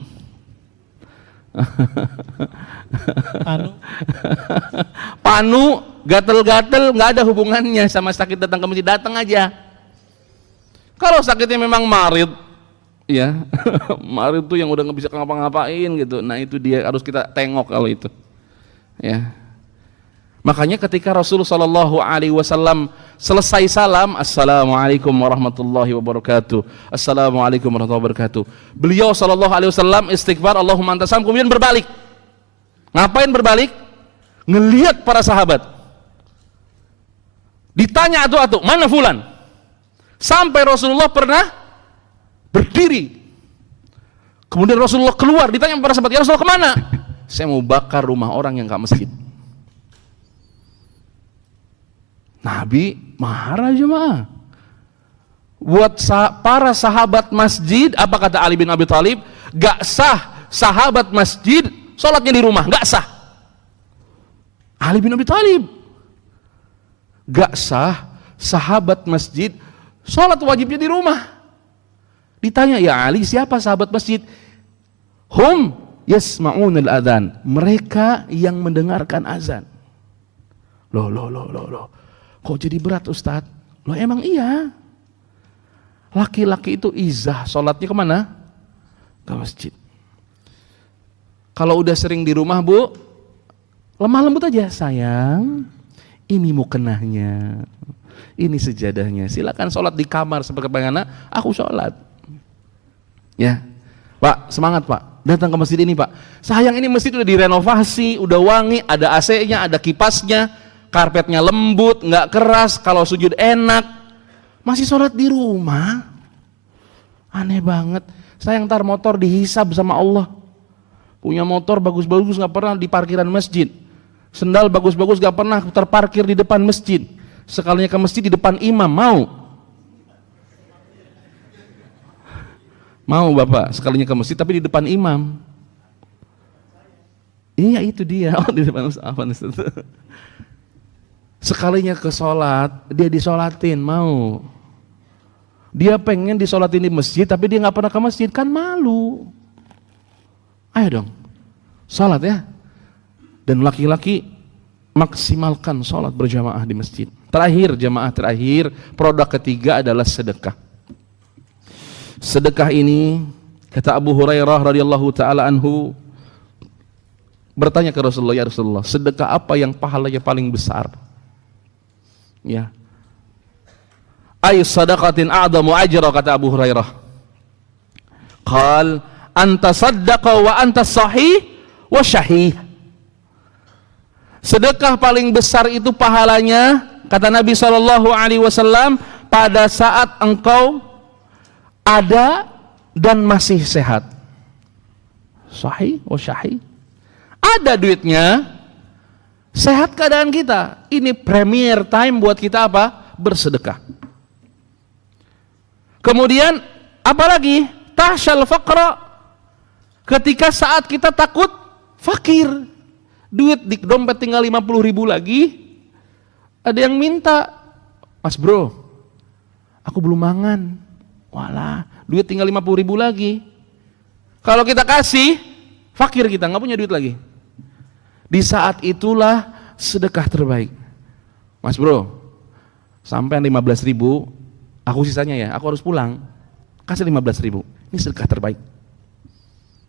panu, gatel-gatel, nggak ada hubungannya sama sakit datang ke masjid, datang aja. Kalau sakitnya memang marid, ya, marid tuh yang udah nggak bisa ngapa-ngapain gitu. Nah itu dia harus kita tengok kalau itu. Ya. Makanya ketika Rasulullah Shallallahu Alaihi Wasallam selesai salam, Assalamualaikum warahmatullahi wabarakatuh, Assalamualaikum warahmatullahi wabarakatuh, beliau Shallallahu Alaihi Wasallam istighfar, Allahumma anta salam, kemudian berbalik. Ngapain berbalik? Ngelihat para sahabat. Ditanya atu-atu, mana fulan? Sampai Rasulullah pernah berdiri. Kemudian Rasulullah keluar, ditanya para sahabat, ya Rasulullah kemana? Saya mau bakar rumah orang yang gak masjid. Nabi marah jemaah. Buat para sahabat masjid, apa kata Ali bin Abi Thalib? Gak sah sahabat masjid sholatnya di rumah, gak sah. Ali bin Abi Thalib. Gak sah sahabat masjid sholat wajibnya di rumah. Ditanya, ya Ali, siapa sahabat masjid? Hum yasma'unal adzan, mereka yang mendengarkan azan. Loh. Kok jadi berat Ustadz? Loh emang iya. Laki-laki itu izah sholatnya kemana? Ke masjid. Kalau udah sering di rumah bu, lemah lembut aja, sayang. Ini mukenahnya, ini sejadahnya. Silakan sholat di kamar seperti bagaimana aku sholat. Ya, Pak, semangat Pak. Datang ke masjid ini Pak. Sayang ini masjid udah direnovasi, udah wangi, ada AC-nya, ada kipasnya, karpetnya lembut, nggak keras, kalau sujud enak. Masih sholat di rumah? Aneh banget. Saya ntar motor dihisab sama Allah. Punya motor bagus-bagus nggak pernah di parkiran masjid. Sendal bagus-bagus nggak pernah terparkir di depan masjid. Sekalinya ke masjid di depan imam, mau? Mau Bapak sekalinya ke masjid tapi di depan imam? Iya itu dia. Oh di depan apa nih? Sekalinya ke sholat, dia disolatin, mau. Dia pengen disolatin di masjid, tapi dia nggak pernah ke masjid, kan malu. Ayo dong, sholat ya. Dan laki-laki maksimalkan sholat berjamaah di masjid. Terakhir, jamaah terakhir, produk ketiga adalah sedekah. Sedekah ini, kata Abu Hurairah radhiyallahu taala anhu, bertanya ke Rasulullah, ya Rasulullah, sedekah apa yang pahalanya paling besar? Ya. Ay sadaqatin a'zamu ajra, kata Abu Hurairah. Qal anta saddaqa wa anta sahih wa syahih. Sedekah paling besar itu pahalanya, kata Nabi SAW, pada saat engkau ada dan masih sehat. Sahih wa syahih. Ada duitnya, sehat keadaan kita. Ini premier time buat kita apa? Bersedekah. Kemudian apalagi? Tahsyal faqra. Ketika saat kita takut fakir, duit di dompet tinggal 50.000 lagi, ada yang minta, Mas bro, aku belum mangan. Walah, duit tinggal 50.000 lagi. Kalau kita kasih, fakir kita, nggak punya duit lagi. Di saat itulah sedekah terbaik. Mas bro, sampai 15.000, aku sisanya ya, aku harus pulang. Kasih 15.000, ini sedekah terbaik.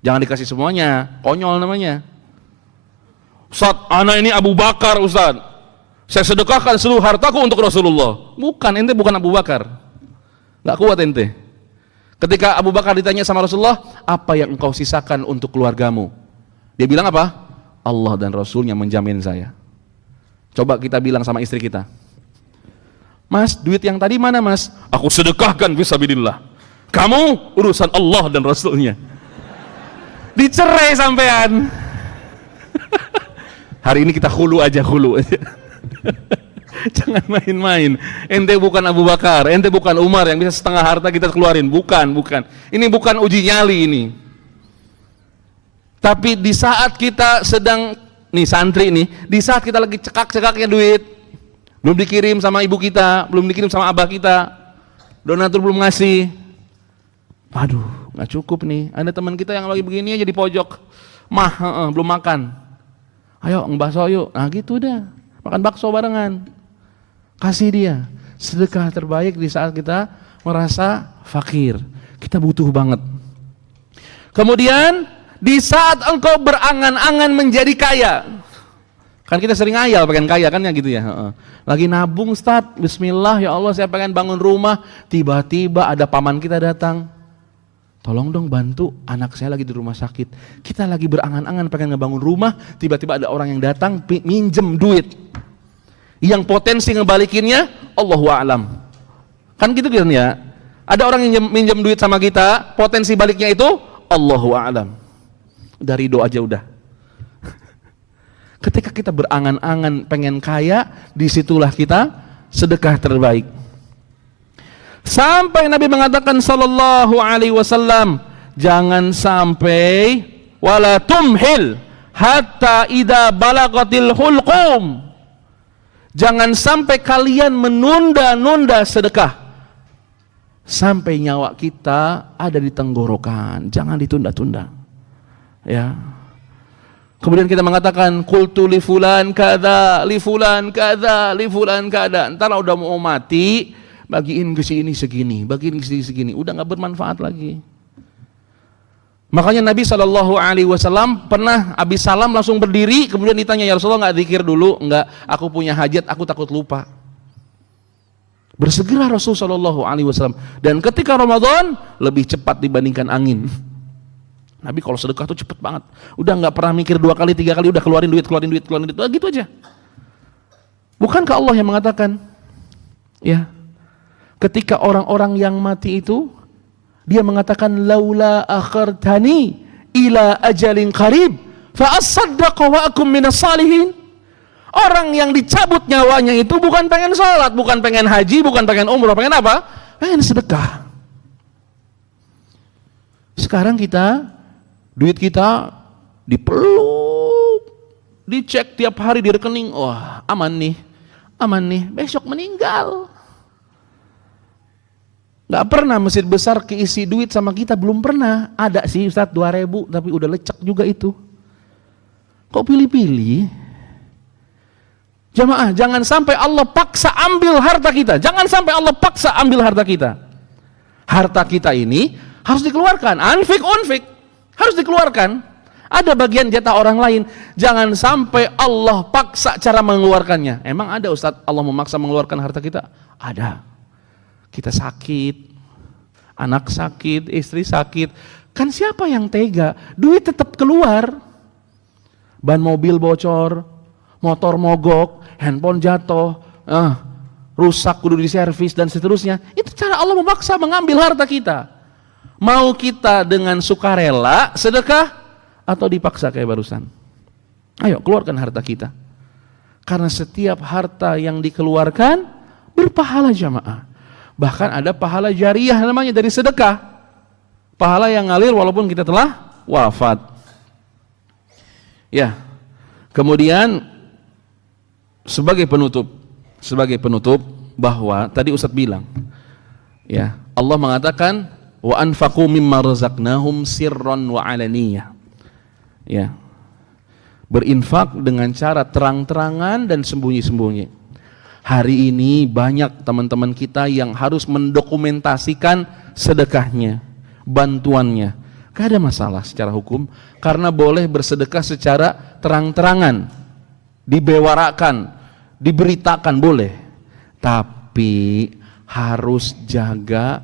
Jangan dikasih semuanya, konyol namanya. Ustaz, anak ini Abu Bakar Ustaz, saya sedekahkan seluruh hartaku untuk Rasulullah. Bukan, ente bukan Abu Bakar, gak kuat ente. Ketika Abu Bakar ditanya sama Rasulullah, apa yang engkau sisakan untuk keluargamu? Dia bilang apa? Allah dan Rasulnya menjamin saya. Coba kita bilang sama istri kita, Mas, duit yang tadi mana Mas? Aku sedekahkan fisabilillah. Kamu urusan Allah dan Rasulnya. Dicerai sampean. Hari ini kita hulu aja. Jangan main-main. Ente bukan Abu Bakar, ente bukan Umar yang bisa setengah harta kita keluarin. Bukan. Ini bukan uji nyali ini. Tapi di saat kita sedang nih santri nih, di saat kita lagi cekak-cekaknya duit, belum dikirim sama ibu kita, belum dikirim sama abah kita, donatur belum ngasih, aduh nggak cukup nih. Ada teman kita yang lagi begini aja di pojok, belum makan, ayo ngebakso yuk, nah gitu dah, makan bakso barengan, kasih dia. Sedekah terbaik di saat kita merasa fakir, kita butuh banget. Kemudian di saat engkau berangan-angan menjadi kaya, kan kita sering ngayal pengen kaya kan ya gitu ya. Lagi nabung Ustaz, bismillah ya Allah saya pengen bangun rumah, tiba-tiba ada paman kita datang, tolong dong bantu anak saya lagi di rumah sakit. Kita lagi berangan-angan pengen ngebangun rumah, tiba-tiba ada orang yang datang minjem duit, yang potensi ngebalikinnya Allahu a'lam. Kan gitu kan ya, ada orang yang minjem duit sama kita, potensi baliknya itu Allahu a'lam. Dari doa aja udah. Ketika kita berangan-angan pengen kaya, disitulah kita sedekah terbaik. Sampai Nabi mengatakan sallallahu alaihi wasallam, jangan sampai wala tumhil hatta idza balagatil hulqum. Jangan sampai kalian menunda-nunda sedekah sampai nyawa kita ada di tenggorokan. Jangan ditunda-tunda. Ya. Kemudian kita mengatakan qultu li fulan kadza, li fulan kadza, li fulan kadza. Entar udah mau mati, bagiin ke sini segini, bagiin ke sini segini, udah enggak bermanfaat lagi. Makanya Nabi SAW pernah habis salam langsung berdiri, kemudian ditanya, ya Rasulullah enggak zikir dulu? Enggak, aku punya hajat, aku takut lupa. Bersegera Rasulullah SAW. Dan ketika Ramadan lebih cepat dibandingkan angin. Nabi kalau sedekah tuh cepet banget, udah nggak pernah mikir 2 kali 3 kali, udah keluarin duit, gitu aja. Bukankah Allah yang mengatakan, ya, ketika orang-orang yang mati itu, dia mengatakan laula akhartani ila ajalin qarib fa asaddaqa wa akum minas salihin. Orang yang dicabut nyawanya itu bukan pengen sholat, bukan pengen haji, bukan pengen umrah, pengen apa? Pengen sedekah. Sekarang kita duit kita dipeluk, dicek tiap hari di rekening, wah aman nih, besok meninggal. Gak pernah masjid besar keisi duit sama kita, belum pernah. Ada sih Ustaz 2.000, tapi udah lecek juga itu. Kok pilih-pilih? Jamaah, jangan sampai Allah paksa ambil harta kita. Jangan sampai Allah paksa ambil harta kita. Harta kita ini harus dikeluarkan, unfik, harus dikeluarkan. Ada bagian jatah orang lain. Jangan sampai Allah paksa cara mengeluarkannya. Emang ada Ustaz Allah memaksa mengeluarkan harta kita? Ada. Kita sakit, anak sakit, istri sakit. Kan siapa yang tega? Duit tetap keluar. Ban mobil bocor, motor mogok, handphone jatuh, rusak kudu diservis dan seterusnya. Itu cara Allah memaksa mengambil harta kita. Mau kita dengan sukarela sedekah atau dipaksa kayak barusan? Ayo keluarkan harta kita. Karena setiap harta yang dikeluarkan berpahala jamaah. Bahkan ada pahala jariyah namanya dari sedekah. Pahala yang ngalir walaupun kita telah wafat. Ya. Kemudian sebagai penutup bahwa tadi Ustaz bilang, ya, Allah mengatakan wa anfaqu mimma razaqnahum sirran wa alaniyah. Ya. Berinfak dengan cara terang-terangan dan sembunyi-sembunyi. Hari ini banyak teman-teman kita yang harus mendokumentasikan sedekahnya, bantuannya. Gak ada masalah secara hukum karena boleh bersedekah secara terang-terangan, dibewarakan, diberitakan boleh. Tapi harus jaga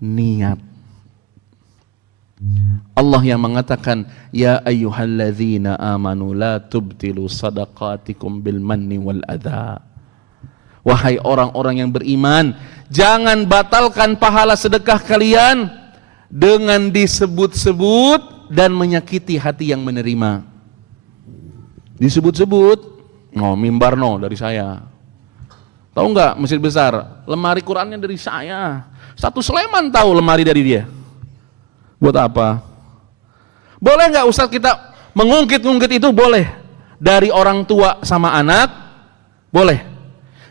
niat. Allah yang mengatakan, ya ayyuhalladzina amanu la tubtilu sadaqatikum bil manni wal adha. Wahai orang-orang yang beriman, jangan batalkan pahala sedekah kalian dengan disebut-sebut dan menyakiti hati yang menerima. Disebut-sebut, mimbar dari saya. Tahu nggak masjid besar, lemari Qurannya dari saya. Satu Sleman tahu lemari dari dia. Buat apa? Boleh nggak Ustaz kita mengungkit-ungkit itu? Boleh. Dari orang tua sama anak, boleh.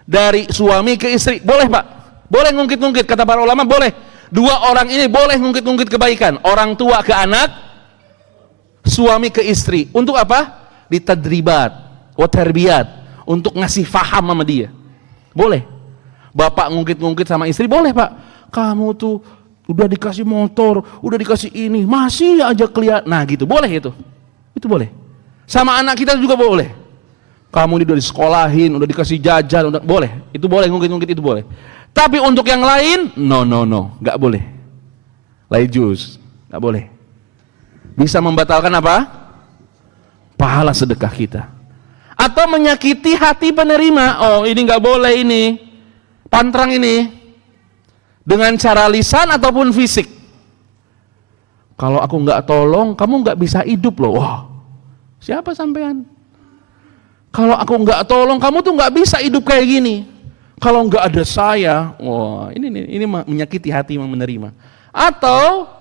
Dari suami ke istri, boleh Pak. Boleh ngungkit-ngungkit, kata para ulama boleh. Dua orang ini boleh ngungkit-ngungkit kebaikan. Orang tua ke anak, suami ke istri. Untuk apa? Ditadribat, watarbiyat, untuk ngasih faham sama dia. Boleh. Bapak ngungkit-ngungkit sama istri, boleh Pak. Kamu tuh udah dikasih motor, udah dikasih ini, masih aja kelihatan. Nah gitu, boleh itu. Itu boleh. Sama anak kita juga boleh. Kamu ini udah disekolahin, udah dikasih jajan, udah boleh. Itu boleh, ngungkit-ngungkit itu boleh. Tapi untuk yang lain, no, nggak boleh. Laijus, nggak boleh. Bisa membatalkan apa? Pahala sedekah kita. Atau menyakiti hati penerima. Oh ini nggak boleh ini. Pantrang ini. Dengan cara lisan ataupun fisik. Kalau aku nggak tolong, kamu nggak bisa hidup loh. Wah, siapa sampean? Kalau aku nggak tolong, kamu tuh nggak bisa hidup kayak gini. Kalau nggak ada saya, wah ini menyakiti hati yang menerima. Atau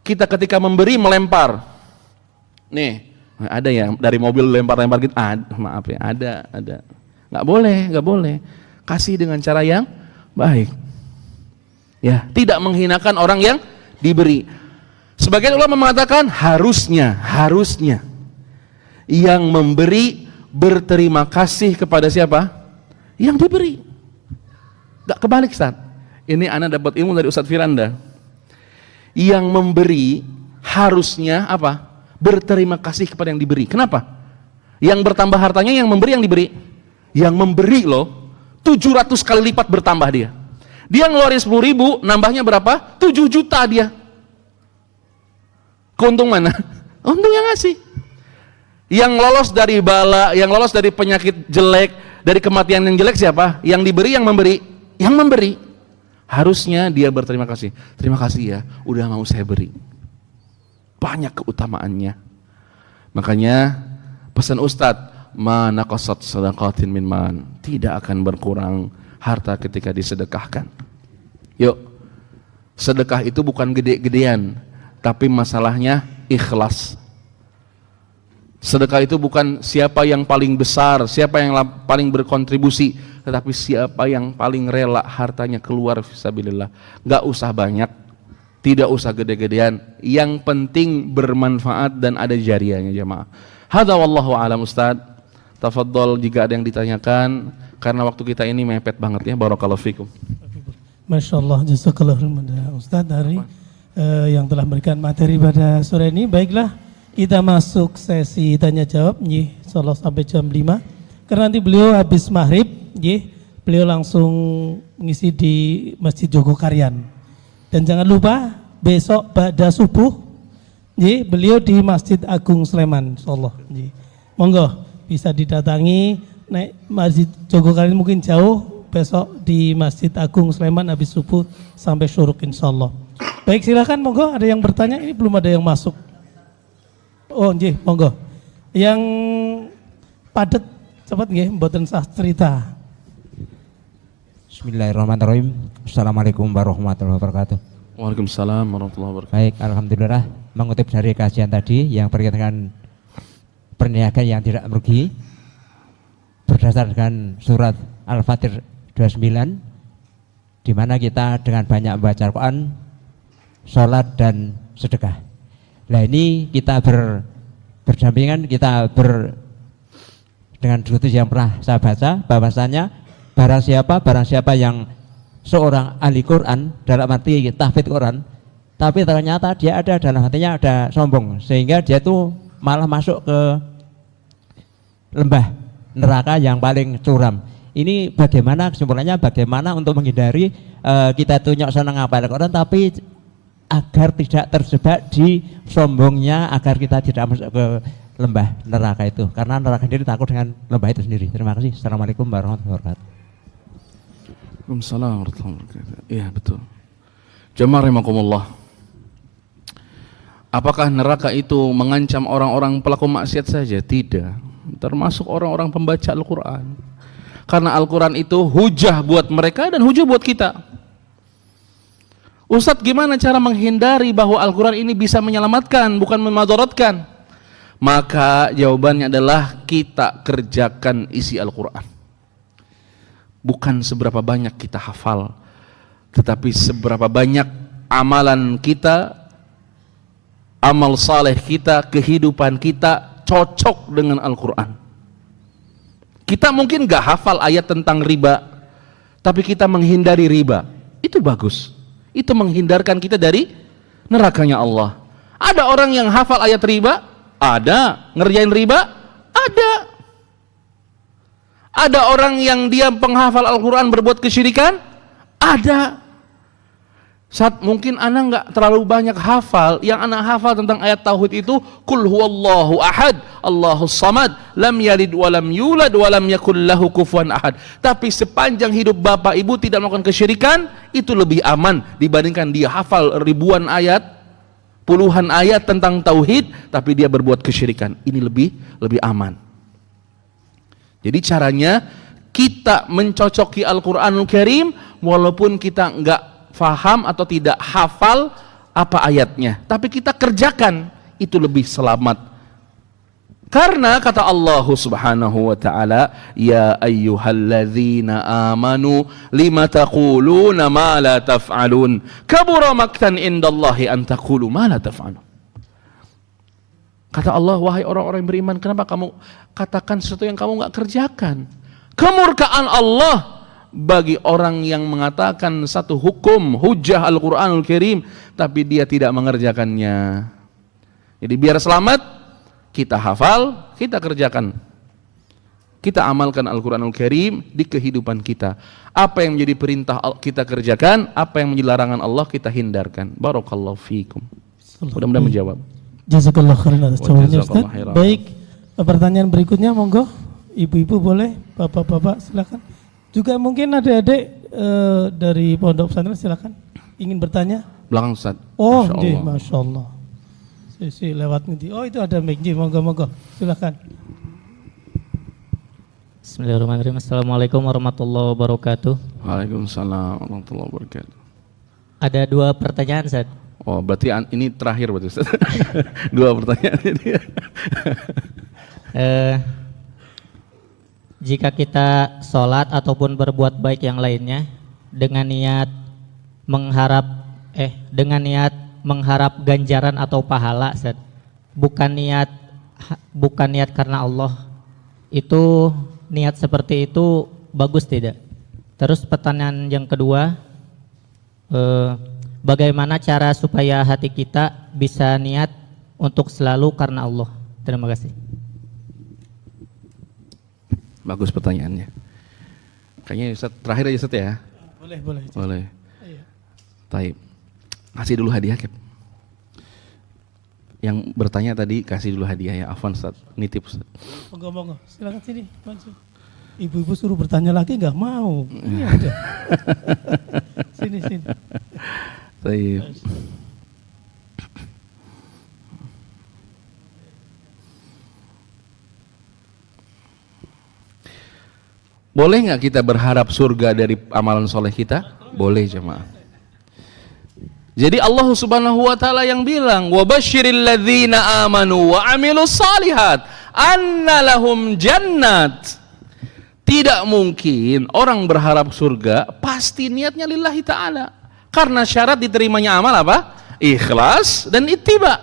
kita ketika memberi melempar. Nih, ada ya dari mobil lempar-lempar gitu. Maaf ya, ada. Nggak boleh. Kasih dengan cara yang baik. Ya, tidak menghinakan orang yang diberi. Sebagian ulama mengatakan harusnya yang memberi berterima kasih kepada siapa? Yang diberi. Gak kebalik Ustaz. Ini anak dapat ilmu dari Ustaz Firanda. Yang memberi harusnya apa? Berterima kasih kepada yang diberi. Kenapa? Yang bertambah hartanya yang memberi, yang diberi. Yang memberi loh 700 kali lipat bertambah dia. Dia ngeluarin 10.000, nambahnya berapa? 7 juta dia. Keuntung mana? Untung yang ngasih. Yang lolos dari bala, yang lolos dari penyakit jelek, dari kematian yang jelek siapa? Yang diberi, yang memberi. Yang memberi. Harusnya dia berterima kasih. Terima kasih ya, udah mau saya beri. Banyak keutamaannya. Makanya pesan Ustadz, ma naqasat sadaqatin min man, tidak akan berkurang harta ketika disedekahkan. Yuk, sedekah itu bukan gede-gedean, tapi masalahnya ikhlas. Sedekah itu bukan siapa yang paling besar, siapa yang paling berkontribusi, tetapi siapa yang paling rela hartanya keluar fisabilillah. Gak usah banyak, tidak usah gede-gedean, yang penting bermanfaat dan ada jariahnya jemaah. Hadza wallahu a'lam. Ustaz, tafadhol jika ada yang ditanyakan, karena waktu kita ini mepet banget ya. Barakallahu fikum. Masya Allah, jazakallah Ustaz dari yang telah memberikan materi pada sore ini. Baiklah, kita masuk sesi tanya jawab insyaallah sampai jam 5. Karena nanti beliau habis maghrib, beliau langsung ngisi di Masjid Jogokarian. Dan jangan lupa besok pada subuh, beliau di Masjid Agung Sleman, insyaallah. Monggo bisa didatangi, naik Masjid Jogokarian mungkin jauh. Besok di Masjid Agung Sleman habis subuh sampai syuruk insyaallah. Baik, silakan monggo, ada yang bertanya, ini belum ada yang masuk. Oh nggih, monggo. Yang padat cepat nggih, mboten sah cerita. Bismillahirrahmanirrahim. Assalamualaikum warahmatullahi wabarakatuh. Waalaikumsalam warahmatullahi wabarakatuh. Baik, alhamdulillah, mengutip dari kajian tadi yang berkaitan dengan perniagaan yang tidak merugi berdasarkan surat Al-Fatir 29, di mana kita dengan banyak membaca Al-Quran, sholat dan sedekah. Nah ini kita berdampingan, kita dengan diskusi yang pernah saya baca, bahwasanya barang siapa yang seorang ahli Quran, dalam arti tahfidz Quran, tapi ternyata dia ada dalam hatinya ada sombong, sehingga dia tuh malah masuk ke lembah neraka yang paling curam. Ini bagaimana kesimpulannya, bagaimana untuk menghindari kita tuh nyok seneng ngapal Quran tapi agar tidak terjebak di sombongnya, agar kita tidak masuk ke lembah neraka itu, karena neraka sendiri takut dengan lembah itu sendiri. Terima kasih. Assalamualaikum warahmatullahi wabarakatuh. Waalaikumsalam warahmatullahi wabarakatuh. Iya betul. Jamaah rahimakumullah. Apakah neraka itu mengancam orang-orang pelaku maksiat saja? Tidak. Termasuk orang-orang pembaca Al-Quran. Karena Al-Quran itu hujah buat mereka dan hujah buat kita. Ustadz, gimana cara menghindari bahwa Al-Quran ini bisa menyelamatkan, bukan memadaratkan? Maka jawabannya adalah kita kerjakan isi Al-Quran. Bukan seberapa banyak kita hafal, tetapi seberapa banyak amalan kita, amal saleh kita, kehidupan kita cocok dengan Al-Quran. Kita mungkin gak hafal ayat tentang riba, tapi kita menghindari riba. Itu bagus. Itu menghindarkan kita dari nerakanya Allah. Ada orang yang hafal ayat riba, ada. Ngerjain riba, ada. Ada orang yang dia penghafal Al-Quran berbuat kesyirikan, ada. Saat mungkin anak nggak terlalu banyak hafal, yang anak hafal tentang ayat tauhid itu, Qul huwallahu ahad, Allahus samad, lam yalid walam yulad walam yakul lahu kufuwan ahad. Tapi sepanjang hidup bapak ibu tidak melakukan kesyirikan, itu lebih aman dibandingkan dia hafal ribuan ayat, puluhan ayat tentang tauhid, tapi dia berbuat kesyirikan. Ini lebih aman. Jadi caranya kita mencocoki Al-Quranul Karim walaupun kita nggak faham atau tidak hafal apa ayatnya, tapi kita kerjakan, itu lebih selamat. Karena kata Allah Subhanahu wa taala, ya ayyuhalladzina amanu lima taquluna ma la taf'alun kabura maktan indallahi an taqulu ma la taf'alun. Kata Allah, wahai orang-orang yang beriman, kenapa kamu katakan sesuatu yang kamu nggak kerjakan? Kemurkaan Allah bagi orang yang mengatakan satu hukum, hujjah Al-Quranul Karim, tapi dia tidak mengerjakannya. Jadi biar selamat, kita hafal, kita kerjakan. Kita amalkan Al-Quranul Karim di kehidupan kita. Apa yang menjadi perintah kita kerjakan, apa yang menjadi larangan Allah kita hindarkan. Barakallahu fiikum. Mudah-mudahan menjawab. Jazakallah khairan atas jawabannya Ustaz. Jazakallah Baik, pertanyaan berikutnya monggo. Ibu-ibu boleh, bapak-bapak silakan. Juga mungkin adik-adik dari pondok pesantren silakan ingin bertanya. Belakang Ustaz. Oh, Masya Masya Allah. Allah. Si lewat nanti. Oh, itu ada mic. Monggo, silakan. Bismillahirrahmanirrahim. Assalamualaikum warahmatullahi wabarakatuh. Waalaikumsalam warahmatullahi wabarakatuh. Ada 2 pertanyaan, Ustaz. Oh, berarti ini terakhir berarti Ustaz. 2 pertanyaan ini. Jika kita sholat ataupun berbuat baik yang lainnya dengan niat mengharap ganjaran atau pahala, Ustaz, bukan niat karena Allah, itu niat seperti itu bagus tidak? Terus pertanyaan yang kedua, bagaimana cara supaya hati kita bisa niat untuk selalu karena Allah? Terima kasih. Bagus pertanyaannya. Kayaknya Ustaz terakhir aja Ustaz ya. Boleh. Iya. Taib. Kasih dulu hadiah, Kep. Yang bertanya tadi kasih dulu hadiah ya. Afwan Ustaz, nitip Ustaz. Monggo, silakan sini, maju. Ibu-ibu suruh bertanya lagi nggak mau. Iya udah. Sini. Taib. Boleh nggak kita berharap surga dari amalan soleh kita? Boleh jemaah. Jadi Allah Subhanahu wa taala yang bilang, "Wa basyiril ladzina amanu wa 'amilus shalihat anna lahum jannat." Tidak mungkin orang berharap surga pasti niatnya lillahi taala. Karena syarat diterimanya amal apa? Ikhlas dan ittiba.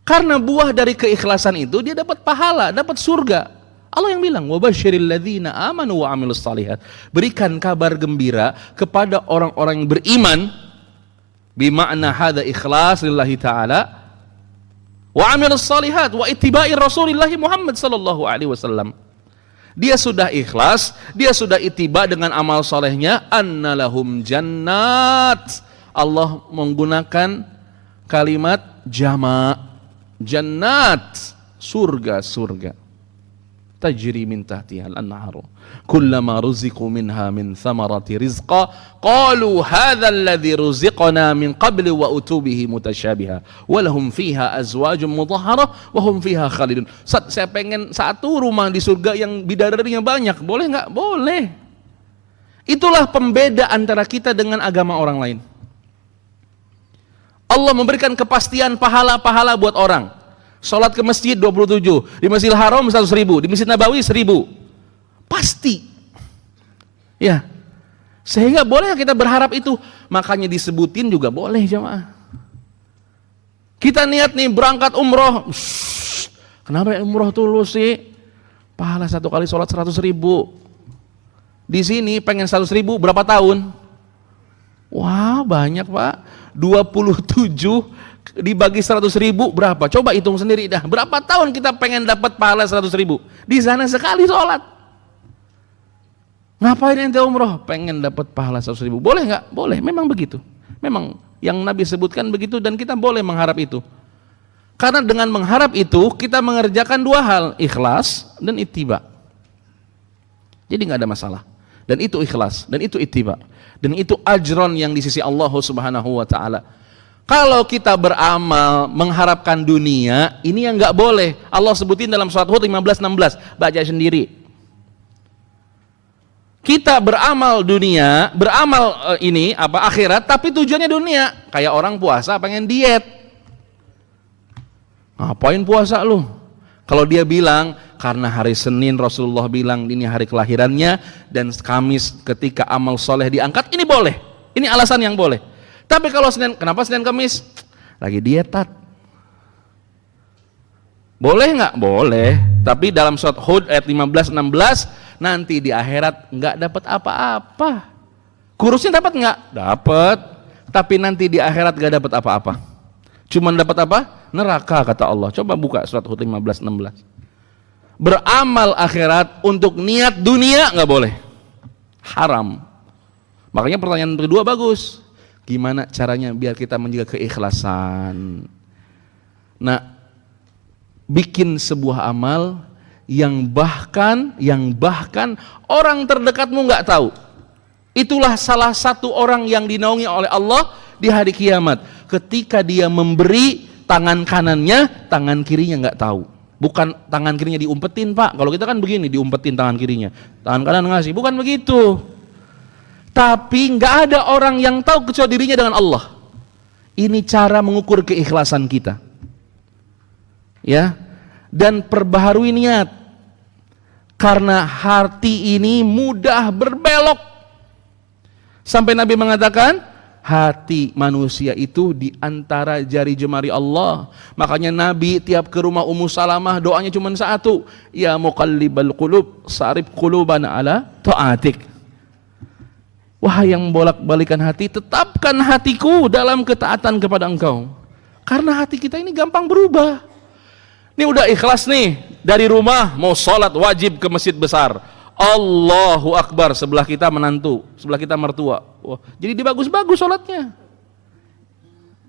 Karena buah dari keikhlasan itu dia dapat pahala, dapat surga. Allah yang bilang, wa basyiril ladzina amanu wa 'amilus shalihat. Berikan kabar gembira kepada orang-orang yang beriman, bima'na hadza ikhlas lillahi ta'ala wa 'amilus shalihat wa ittiba'i Rasulillah Muhammad sallallahu alaihi wasallam. Dia sudah ikhlas, dia sudah ittiba dengan amal solehnya, annalahum jannat. Allah menggunakan kalimat jama', jannat, surga-surga. Tajri min tahtiha al-anharu kullama ruziqu minha min thamarati rizqa qalu hadha alladhi ruziqna min qabli wa utubihi mutasyabiha wa lahum fiha azwajun mutahharah wa hum fiha khalidun. Saya pengen satu rumah di surga yang bidadarinya banyak. Boleh enggak? Boleh. Itulah pembeda antara kita dengan agama orang lain. Allah memberikan kepastian pahala-pahala buat orang. Sholat ke masjid 27, di Masjidil Haram 100.000, di Masjid Nabawi 1.000. Pasti. Ya. Sehingga boleh kita berharap itu. Makanya disebutin juga boleh jamaah. Kita niat nih berangkat umroh. Kenapa umroh tulus sih? Pahala satu kali sholat 100.000. Di sini pengen 100.000 berapa tahun? Wah banyak Pak. 27 dibagi 100.000 berapa? Coba hitung sendiri dah. Berapa tahun kita pengen dapat pahala 100.000? Di sana sekali sholat. Ngapain ente umroh? Pengen dapat pahala 100.000. Boleh nggak? Boleh. Memang begitu. Memang yang Nabi sebutkan begitu dan kita boleh mengharap itu. Karena dengan mengharap itu kita mengerjakan dua hal, ikhlas dan ittiba. Jadi nggak ada masalah. Dan itu ikhlas dan itu ittiba. Dan itu ajron yang di sisi Allah Subhanahu wa taala. Kalau kita beramal mengharapkan dunia, ini yang nggak boleh. Allah sebutin dalam surat Hud 15:16. Baca sendiri. Kita beramal dunia, beramal akhirat, tapi tujuannya dunia. Kayak orang puasa pengen diet. Ngapain puasa lu? Kalau dia bilang karena hari Senin Rasulullah bilang ini hari kelahirannya dan Kamis ketika amal soleh diangkat, ini boleh. Ini alasan yang boleh. Tapi kalau Senin, kenapa Senin Kamis? Lagi dietat. Boleh nggak? Boleh. Tapi dalam surat Hud ayat 15-16 nanti di akhirat nggak dapat apa-apa. Kurusnya dapat nggak? Dapat. Tapi nanti di akhirat nggak dapat apa-apa. Cuman dapat apa? Neraka kata Allah. Coba buka surat Hud 15-16. Beramal akhirat untuk niat dunia nggak boleh. Haram. Makanya pertanyaan kedua bagus. Gimana caranya biar kita menjaga keikhlasan? Nah, bikin sebuah amal yang bahkan orang terdekatmu nggak tahu. Itulah salah satu orang yang dinaungi oleh Allah di hari kiamat. Ketika dia memberi tangan kanannya, tangan kirinya nggak tahu. Bukan tangan kirinya diumpetin Pak. Kalau kita kan begini, diumpetin tangan kirinya. Tangan kanan ngasih, bukan begitu. Tapi nggak ada orang yang tahu kecuali dirinya dengan Allah. Ini cara mengukur keikhlasan kita. Ya. Dan perbaharui niat. Karena hati ini mudah berbelok. Sampai Nabi mengatakan, hati manusia itu di antara jari jemari Allah. Makanya Nabi tiap ke rumah Ummu Salamah doanya cuma satu, ya muqallibal qulub sarif qulubana ala ta'atik. Wahai yang bolak-balikan hati, tetapkan hatiku dalam ketaatan kepada Engkau. Karena hati kita ini gampang berubah. Ini udah ikhlas nih, dari rumah mau sholat wajib ke masjid besar. Allahu Akbar, sebelah kita menantu, sebelah kita mertua. Wah, jadi dibagus-bagus sholatnya.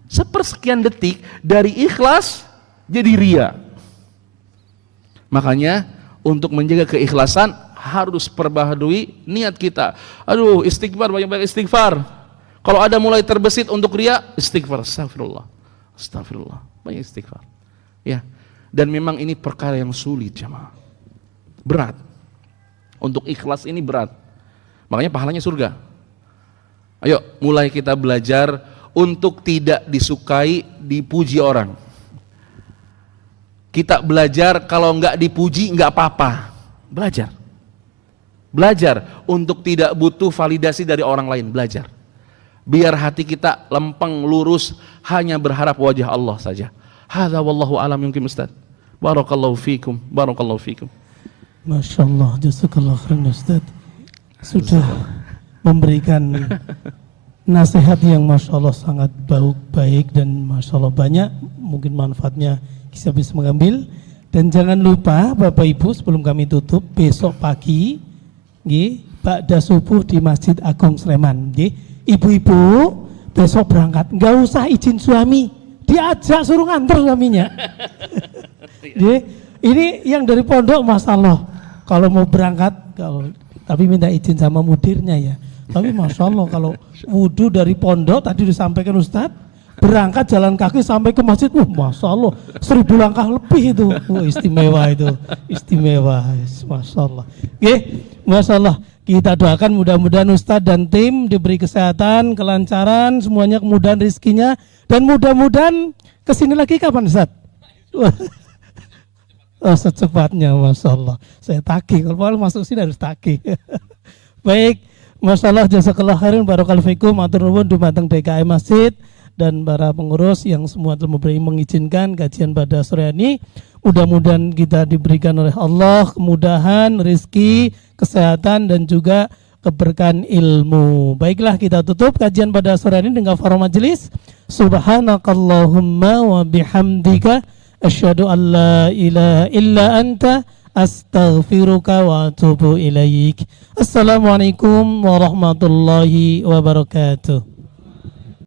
Sepersekian detik dari ikhlas jadi ria. Makanya untuk menjaga keikhlasan harus perbaharui niat kita. Aduh, istighfar, banyak-banyak istighfar. Kalau ada mulai terbesit untuk ria, istighfar, astagfirullah, astagfirullah, banyak istighfar. Ya, dan memang ini perkara yang sulit jemaah, berat. Untuk ikhlas ini berat. Makanya pahalanya surga. Ayo, mulai kita belajar untuk tidak disukai, dipuji orang. Kita belajar kalau nggak dipuji nggak apa-apa. Belajar untuk tidak butuh validasi dari orang lain, belajar. Biar hati kita lempeng, lurus, hanya berharap wajah Allah saja. Hadza wallahu a'lam yumkin Ustaz. Barakallahu fikum, barakallahu fikum. Masya Allah, jazakallah khairan Ustaz. Sudah memberikan nasihat yang Masya Allah sangat baik dan Masya Allah banyak, mungkin manfaatnya kita bisa mengambil. Dan jangan lupa Bapak Ibu, sebelum kami tutup, besok pagi ba'da subuh di Masjid Agung Sleman. Ibu-ibu besok berangkat, nggak usah izin suami, diajak suruh nganter suaminya. Ini yang dari pondok masalah. Kalau mau berangkat, tapi minta izin sama mudirnya ya. Tapi Masya Allah kalau wudhu dari pondok tadi disampaikan Ustadz, berangkat jalan kaki sampai ke masjid, Masya Allah 1000 langkah lebih itu. Istimewa itu, istimewa, Masya Allah. Masya Allah, kita doakan mudah-mudahan Ustadz dan tim diberi kesehatan, kelancaran, semuanya kemudahan rezekinya, dan mudah-mudahan kesini lagi kapan Ustadz? Oh, secepatnya, Masya Allah. Saya tagih, kalau masuk sini harus tagih. Baik, Masya Allah, jazakallah khairan, barakallahu fikum, matur nuwun dumateng DKM Masjid dan para pengurus yang semua telah mengizinkan kajian pada sore ini. Mudah-mudahan kita diberikan oleh Allah kemudahan, rezeki, kesehatan dan juga keberkahan ilmu. Baiklah, kita tutup kajian pada sore ini dengan kafarah majelis. Subhanakallahumma wa bihamdika asyhadu an la ilaha illa anta astaghfiruka wa atubu ilaik. Assalamualaikum warahmatullahi wabarakatuh.